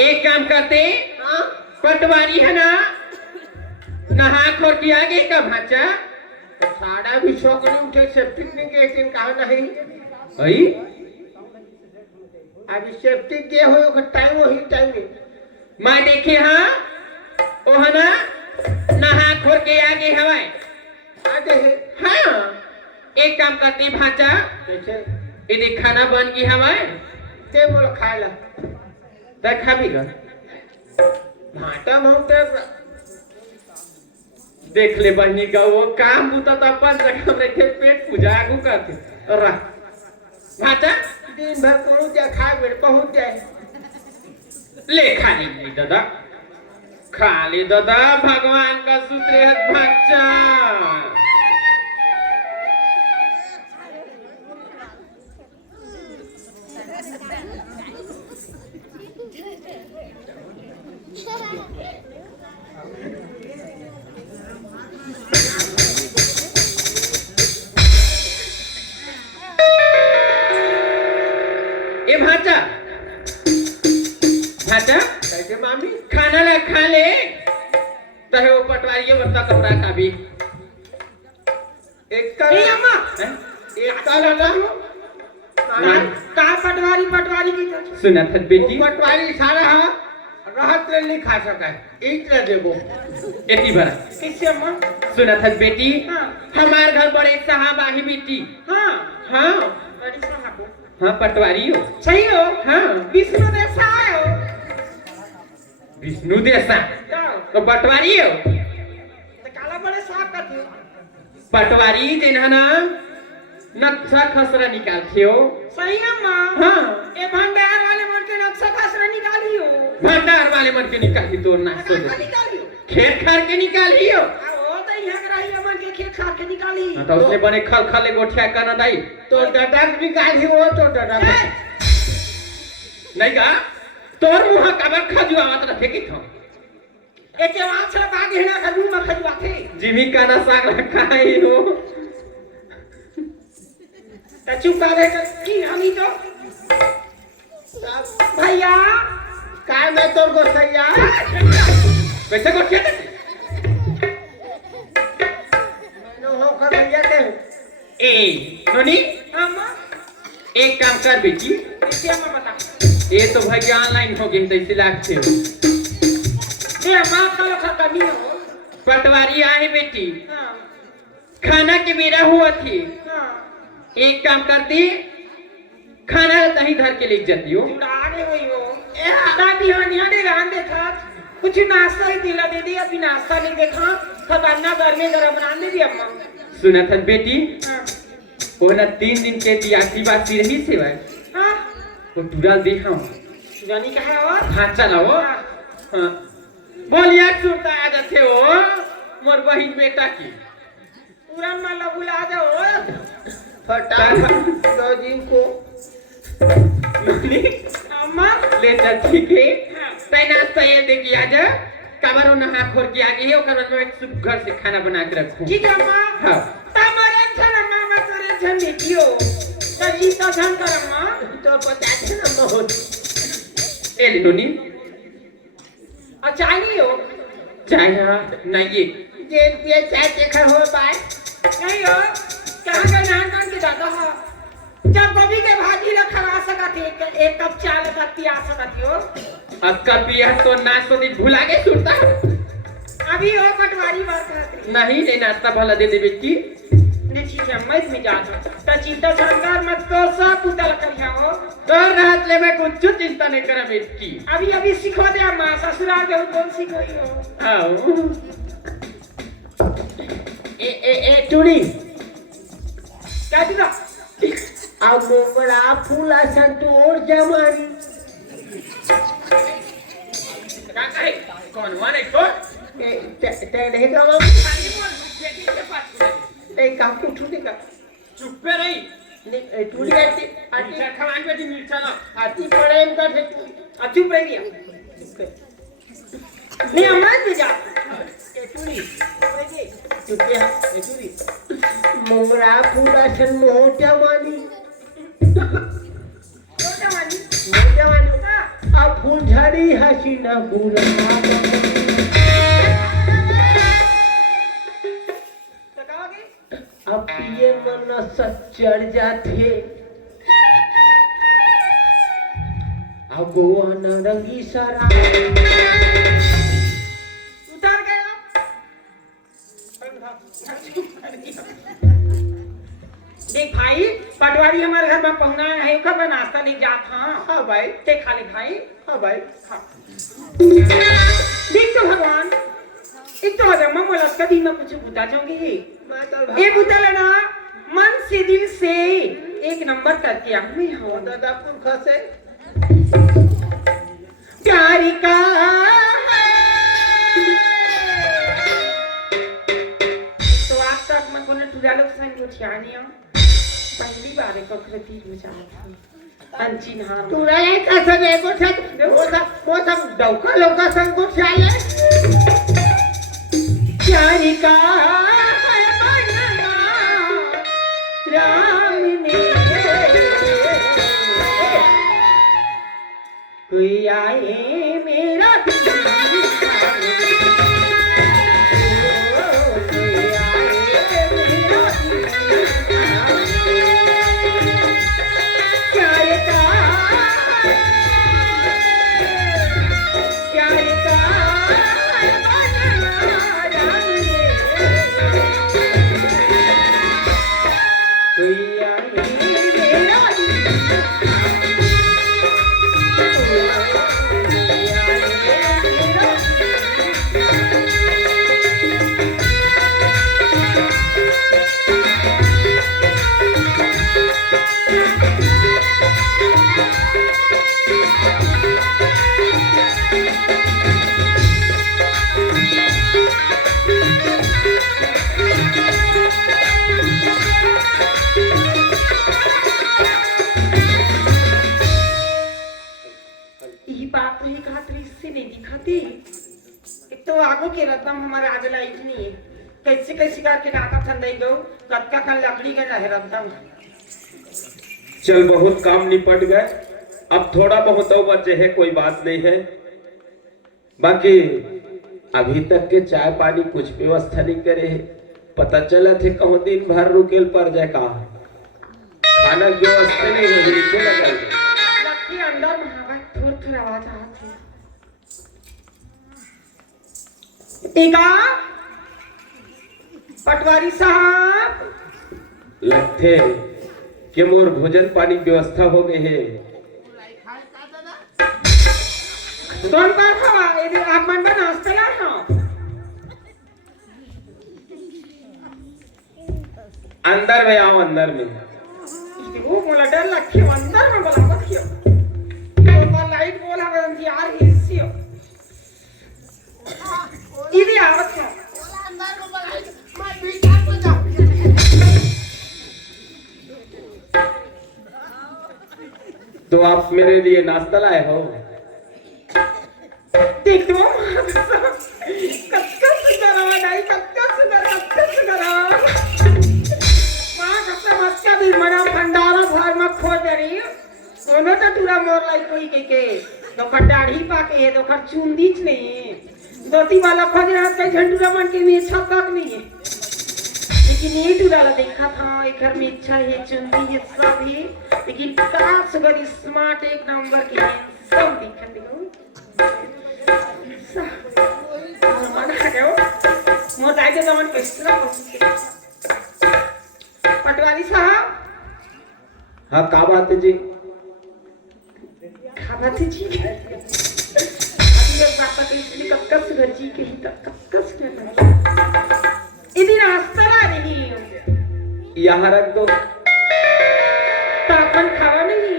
एक काम करते हाँ पटवारी है ना नहा खोर के आगे का भाचा साड़ा भी शौक नहीं उठे सेफ्टी नहीं के दिन कहा नहीं अई अभी सेफ्टी के हो टाइम वही टाइम मैं देखे हाँ ओ है ना नहा खोर के आगे हवाए आगे है हाँ एक काम करते भाचा कैसे यदि खाना बन गई हवाए के बोल खाए ला तो खा भी गा भाटा माउंटे देख ले बहनी का वो काम बुता तो अपन जगह में थे पेट पूजा आगू करते रहा भाचा दिन भर पहुंच जाए खाए बेर पहुंच जाए ले खा ले दादा खा ले दादा भगवान का सूत्र है भाचा ए भाचा भाचा कैसे मामी खाना ला खा ले तहे वो पटवारी बता कपड़ा का भी एक का ए अम्मा एक का लगा का पटवारी की सुना था बेटी पटवारी सारा हाँ राहत ले नहीं खा सका एक ले देबो एती बरा किससे मां सुना था बेटी हाँ। हमार घर बड़े साहब आही बेटी हाँ हाँ बड़ी साहब हाँ पटवारी हो सही हो हाँ विष्णु देसा हो विष्णु देसा तो पटवारी हो तो काला बड़े साहब का थे पटवारी जिन्हा ना नक्शा खसरा निकालते हो सही है मां हाँ ए भंडार वाले मन के नक्शा खासरा निकाली हो भंडार वाले मन के निकाली तो ना सो निकाली हो खेत खार के निकाली हो ओ तो यहां के रही मन के खेत खार के निकाली हाँ, तो उसने बने खल खल गोठिया करना दाई तो डडक निकाली हो तो डडक नहीं का तोर मुहा कबर खजुआवत रखे की थो एके वहां से बाग हेना खजू में खजुआ थे जिमी का ना साग रखा ही हो त चुपा दे की हमी तो भैया काय मैं तोर को सैया कैसे गोठिया दे मैंने हो कर भैया के ए नोनी अम्मा एक काम कर बेटी क्या मैं बता ये तो भैया ऑनलाइन हो गई तैसे लागते हो ये मां का खत्म नहीं हो पटवारी आए बेटी हां खाना के मेरा हुआ थी हां एक काम करती खाना तही धर के ले जाती हो आगे हुई हो ए दादी हां यहाँ दे रहन दे था कुछ नाश्ता ही दिला दे दे अभी नाश्ता नहीं देखा खबाना घर में गरम बना दे दी अम्मा सुना था बेटी हां वो ना 3 दिन के दियाती बाती रही से भाई हां वो टूरा देखा जानी कहा और हाँ चला वो हाँ बोलिया सुनता आ जाते हो मोर बहिन बेटा की पूरा माला बुला जाओ फटाफट दो दिन को अम्मा ले जा ठीक है तैना सही देखिए आज कमरों नहा खोर के आगे है और कमर में घर से खाना बना के रखूं ठीक है अम्मा हाँ तमारे छन अम्मा मैं तोरे छन बेटियो जीता छन करम्मा तो पता है ना मोहन ए लिनोनी अच्छा नहीं हो चाय यहाँ नहीं ये जेल पे चाय देखा हो पाए नहीं हो कहाँ गए नान कान के दादा हो जब गोभी के भाजी न खवा सकत है एक कप चाय लगा पिया सकत हो अक्का पिया तो नाच तो दिन भुला के सुनता अभी हो पटवारी बात करत नहीं नहीं नाश्ता भला दे दे बेटी ने ठीक है मैं इसमें जा तो चिंता सरकार मत तो सब उतल करिया हो कर रहत ले मैं कुछ चिंता नहीं करा बेटी अभी अभी सिखो दे अम्मा ससुराल में कौन सिखोई हो आओ ए टूरी क्या दिला अब मोकरा फूला संतोर जमानी क्या करे कौन वाले को ते नहीं का वो पानी बोल बेटी के पास ए काम क्यों छूटे का चुप पे रही नहीं टूरी आती मिर्चा खवान पे दी मिर्चा ना आती पड़े इनका चुप रह गया नहीं अम्मा भी जा टूरी चुपे हाँ टूरी मोगरा फूला सन मोह जमानी छोटा वाली मोह जमानी अब फूल झाड़ी हसीना बुरा अब ये मन सच्चर जाते अब गोवा रंगी सारा उतार गया देख भाई पटवारी हमारे घर में पहुंचा है कब नाश्ता लेके जात हाँ भाई ते खा ले भाई हाँ भाई देख तो भगवान एक तो हजम मोला कभी मैं कुछ बता जाऊंगी मैं तो एक उतल ना मन से दिल से एक नंबर करके हमें हो दादा पुरखा से प्यारी का तो आज तक मैं कोने तुझा लोग संग उठियानिया पहली बार एक कृति बुझा अंची नहार तुला ये कैसे देखो वो सब डौका लोका संग को चाले प्यारी का राम ने कोई आए मेरा तो आगो के रत्नम हमारे आज लाइट नहीं है कैसे कैसे करके नाका ठंडाई गो कटका का लकड़ी का रहे रत्नम चल बहुत काम निपट गए अब थोड़ा बहुत और बचे है कोई बात नहीं है बाकी अभी तक के चाय पानी कुछ व्यवस्था नहीं करे है पता चला थे कहूँ दिन भर रुकेल पर जाए कहा खाना व्यवस्था नहीं हो नीचे लगा लक्की अंदर महावा थोड़ थोड़ आवाज आती एका पटवारी साहब लगते कि मोर भोजन पानी व्यवस्था हो गए है कौन बात हवा ये आप मन बना नाश्ता ला हाँ अंदर में आओ अंदर में वो मोला डर लक्की अंदर में बोला मत कियो तो लाइट बोला बंद यार हिस्सियो इधर आवत है तो आप मेरे लिए नाश्ता लाए हो देख दो कच्चा सुंदर आवाज आई कच्चा सुंदर माँ कसम अच्छा एकर चुंदीच नहीं है दोती वाला खोज रहा कई झंडूरा मन के में अच्छा तक नहीं है लेकिन ये दुलाला देखा था एक घर में इच्छा है चुंदी ये सब है लेकिन काश अगर स्मार्ट एक नंबर के सब दिखा देखो मन आ गयो मोटाई के जमन कैसा पटवारी साहब हाँ का बात है जी खाना थी जी अभी लोग बात कर इसलिए कक्कस गर्जी के ही तक कक्कस कर इधर रास्ता आ रही यहाँ रख दो तापन खावा नहीं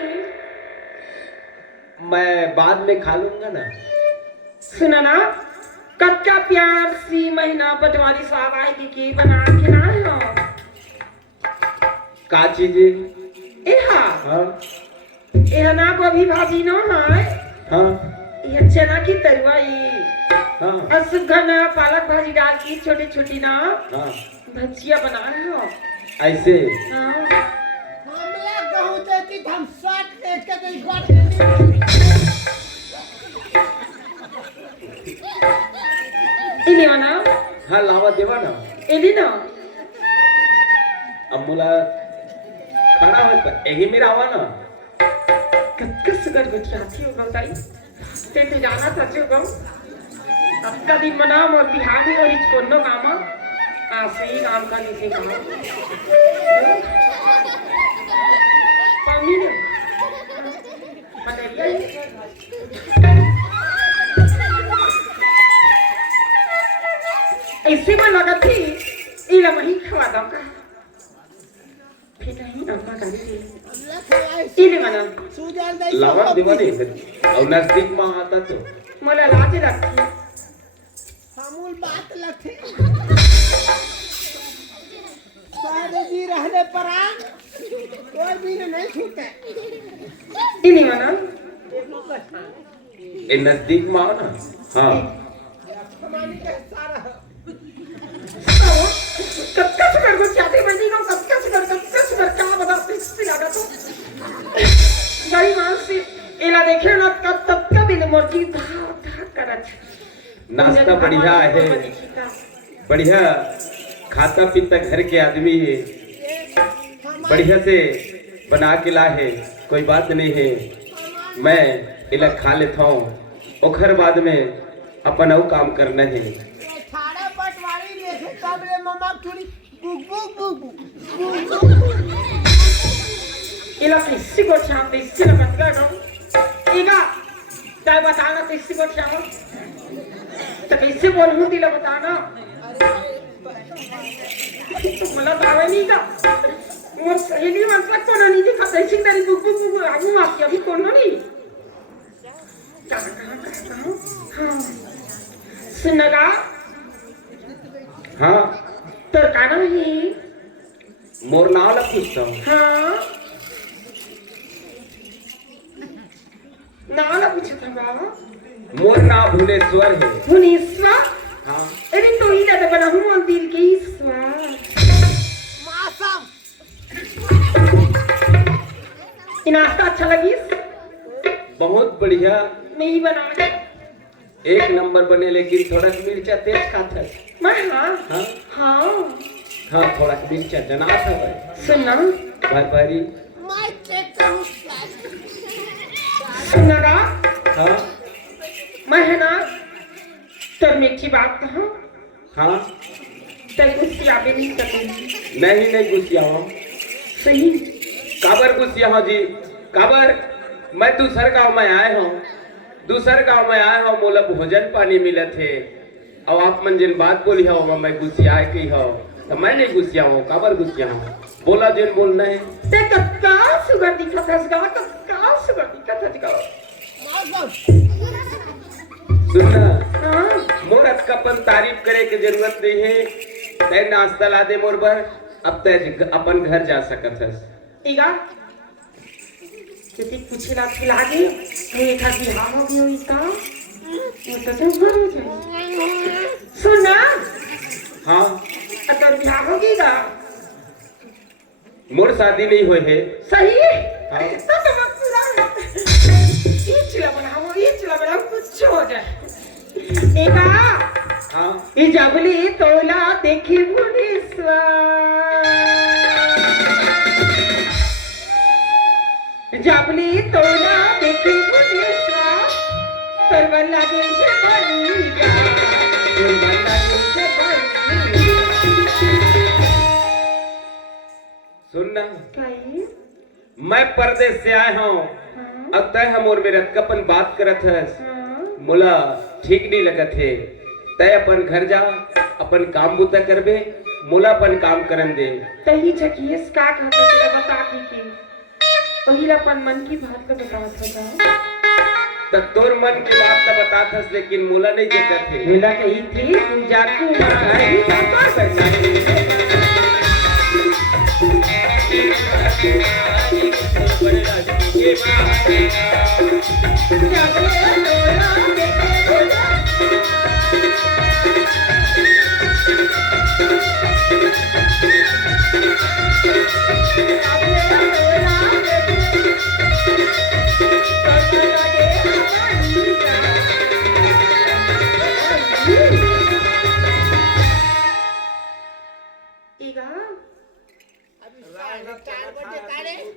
मैं बाद में खा लूंगा ना सुना ना कच्चा प्यार सी महीना पटवारी साहब आए के बना के ना हो का चीज एहा हाँ एहा ना गोभी भाजी ना है हाँ ये चना की तरुआ ये हाँ असुगा ना पालक भाजी डाल की छोटी छोटी ना हाँ भजिया बना रहे हो ऐसे हाँ हमला कहूं देती हम शॉट देख के कोई गॉड के इन्हें बना हाँ लावा देवा ना इन्हें ना अब मुला खाना होता यही मेरा आवा ना कच्चा कर गुजराती हो बताई ते तो जाना था जो गम अब का दिन मनाम और बिहार में और इसको नो कामा ऐसे ही काम करने से काम पानी ने मलेरिया ऐसे में लगा थी इला वही खवा दो का फिर नहीं अपना गाड़ी इले मना सुजल दे लावा देवा नहीं और नजदीक में आता तो मला लाज लगती हमूल बात लथे सारे जी रहने पर आ कोई भी नहीं छूटे इले मना ये नजदीक में आओ ना हाँ हमारी का सारा कच्चा सुगर को चाहते बंदी को कच्चा सुगर क्या बता फिक्स लगा तो गई मां से इला देखे ना तब का बिल मर्जी धा करत नाश्ता बढ़िया है बढ़िया खाता पीता घर के आदमी है बढ़िया से बना के ला है कोई बात नहीं है मैं इला खा लेता हूँ ओखर बाद में अपन और काम करना है थाड़ा पटवारी देखे तब रे मम्मा थोड़ी बुक बुक बुक बुक इला किसी को चाहते इससे लगत कर इगा क्या बताना किसी को चाहो तो कैसे बोलूं दिला बताना तो मतलब आवे नहीं का वो सहेली मतलब को नहीं दिखा ऐसी तेरी बुक बुक बुक आगू आप अभी कौन नहीं हाँ सुनगा हाँ तो काना ही मोर नाव ला पूछता हूँ हाँ नाला पूछा था बाबा मोर नाम भुवनेश्वर है भुवनेश्वर हाँ अरे तो ही दादा बना हूँ दिल के ईश्वर मासम ये नाश्ता अच्छा लगी बहुत बढ़िया नहीं बना एक नंबर बने लेकिन थोड़ा मिर्चा तेज खाता है मैं हाँ हाँ हाँ हाँ थोड़ा मिर्चा जना था सुनना भाई मैं चेक करूं सुनगा हाँ मैं है ना तो मीठी बात कहा हाँ तो कुछ आगे नहीं करती नहीं गुस्सिया हो सही काबर गुस्सिया हो जी काबर मैं दूसर गाँव में आए हूँ दूसर गाँव में आए हूँ मोला भोजन पानी मिले थे और आप मन जिन बात बोली हो मैं गुस्सिया की हो तो मैं नहीं गुस्सिया हूँ काबर गुस्सिया हूँ बोला जिन बोलना है ते कक्का सुगर दिखा था कक्का सुगर दिखा था सुनना हाँ मोर अक्कापन तारीफ करे की जरूरत नहीं है तय नाश्ता ला दे मोर बर अब तय अपन घर जा सकत है इगा यदि कुछ ना खिलागे तो एक आदमी हाँ हो गई हुई का वो तो तुम भर हो जाए सुना हाँ अगर बिहार होगी का मोर शादी नहीं हुए है सही हाँ। तो मत सुना ये चिला बनाओ कुछ छो जाए एका हाँ ई जबली तोला देखी भुवनेश्वर जबली तोला देखी भुवनेश्वर तरवन लागे के बनिया तरवन लागे के बनिया सुनना काई मैं परदेश से आया हूँ अब तय हम और मेरे कपन बात करत है मोला ठीक नहीं लगत है तय अपन घर जा अपन काम बुता करबे मोला अपन काम करन दे तही जकिस का कहते तेरा बता की पहिला अपन मन की बात का बतावत होगा तब तोर मन की बात तो बता थस लेकिन मोला नहीं जगत है मिला कही थी तू जाकू मारी का करना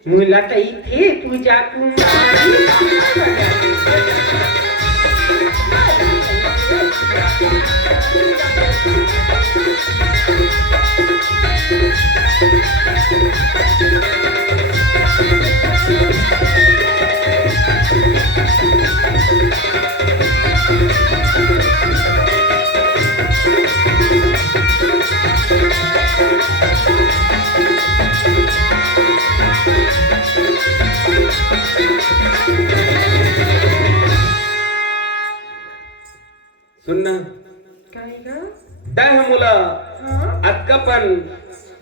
मुला कही थी पूजा कुमारी सुनना कहेगा तय हम मोला हाँ अक्कापन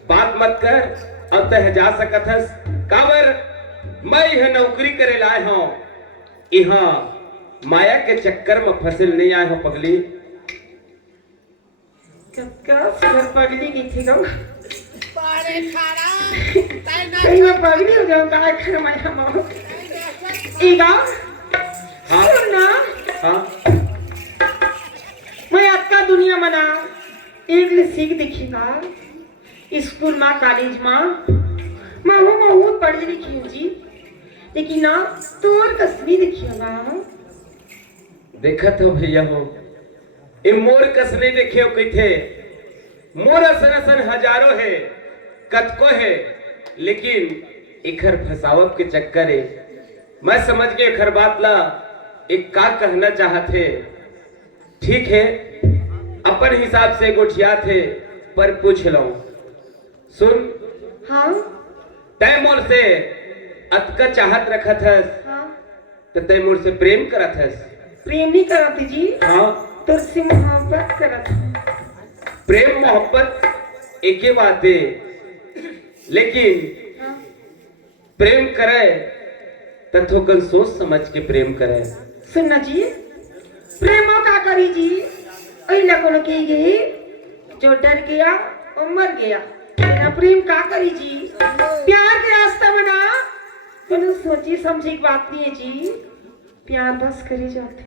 बात मत कर अब तय जा सकत हस काबर मैं यह नौकरी करे लाए हूँ यहाँ माया के चक्कर में फंसिल नहीं आए हो पगली कक्का सुगर पगली की थी गौ पारे खाना कहीं मैं पगली हो जाऊँ का कर मैं हम ईगा हाँ सुनना हाँ मैं अक्का दुनिया मना एक ले सीख दिखेगा स्कूल में कॉलेज में मैं पढ़ी लिखी हूँ जी लेकिन ना तोर कसनी दिखिएगा देखत हो भैया हो ये मोर कस नहीं देखे हो कई थे मोर असन असन हजारों है कतको है लेकिन इखर फसावत के चक्कर है मैं समझ के इखर बात ला एक का कहना चाहते ठीक है अपन हिसाब से गोठिया थे पर पूछ लो सुन हाँ तय मोर से अतका चाहत रखत हस हाँ तो तय मोर से प्रेम करत हस प्रेम नहीं करती जी हाँ तुर से मोहब्बत करत प्रेम मोहब्बत एक ही बात है लेकिन हाँ प्रेम करे तो थोकन सोच समझ के प्रेम करे सुनना जी प्रेमो का करी जी अइला कोनो की गई जो डर गया और मर गया बिना प्रेम का करी जी प्यार के रास्ता बना कोनो सोची समझी की बात नहीं है जी प्यार बस करी जाते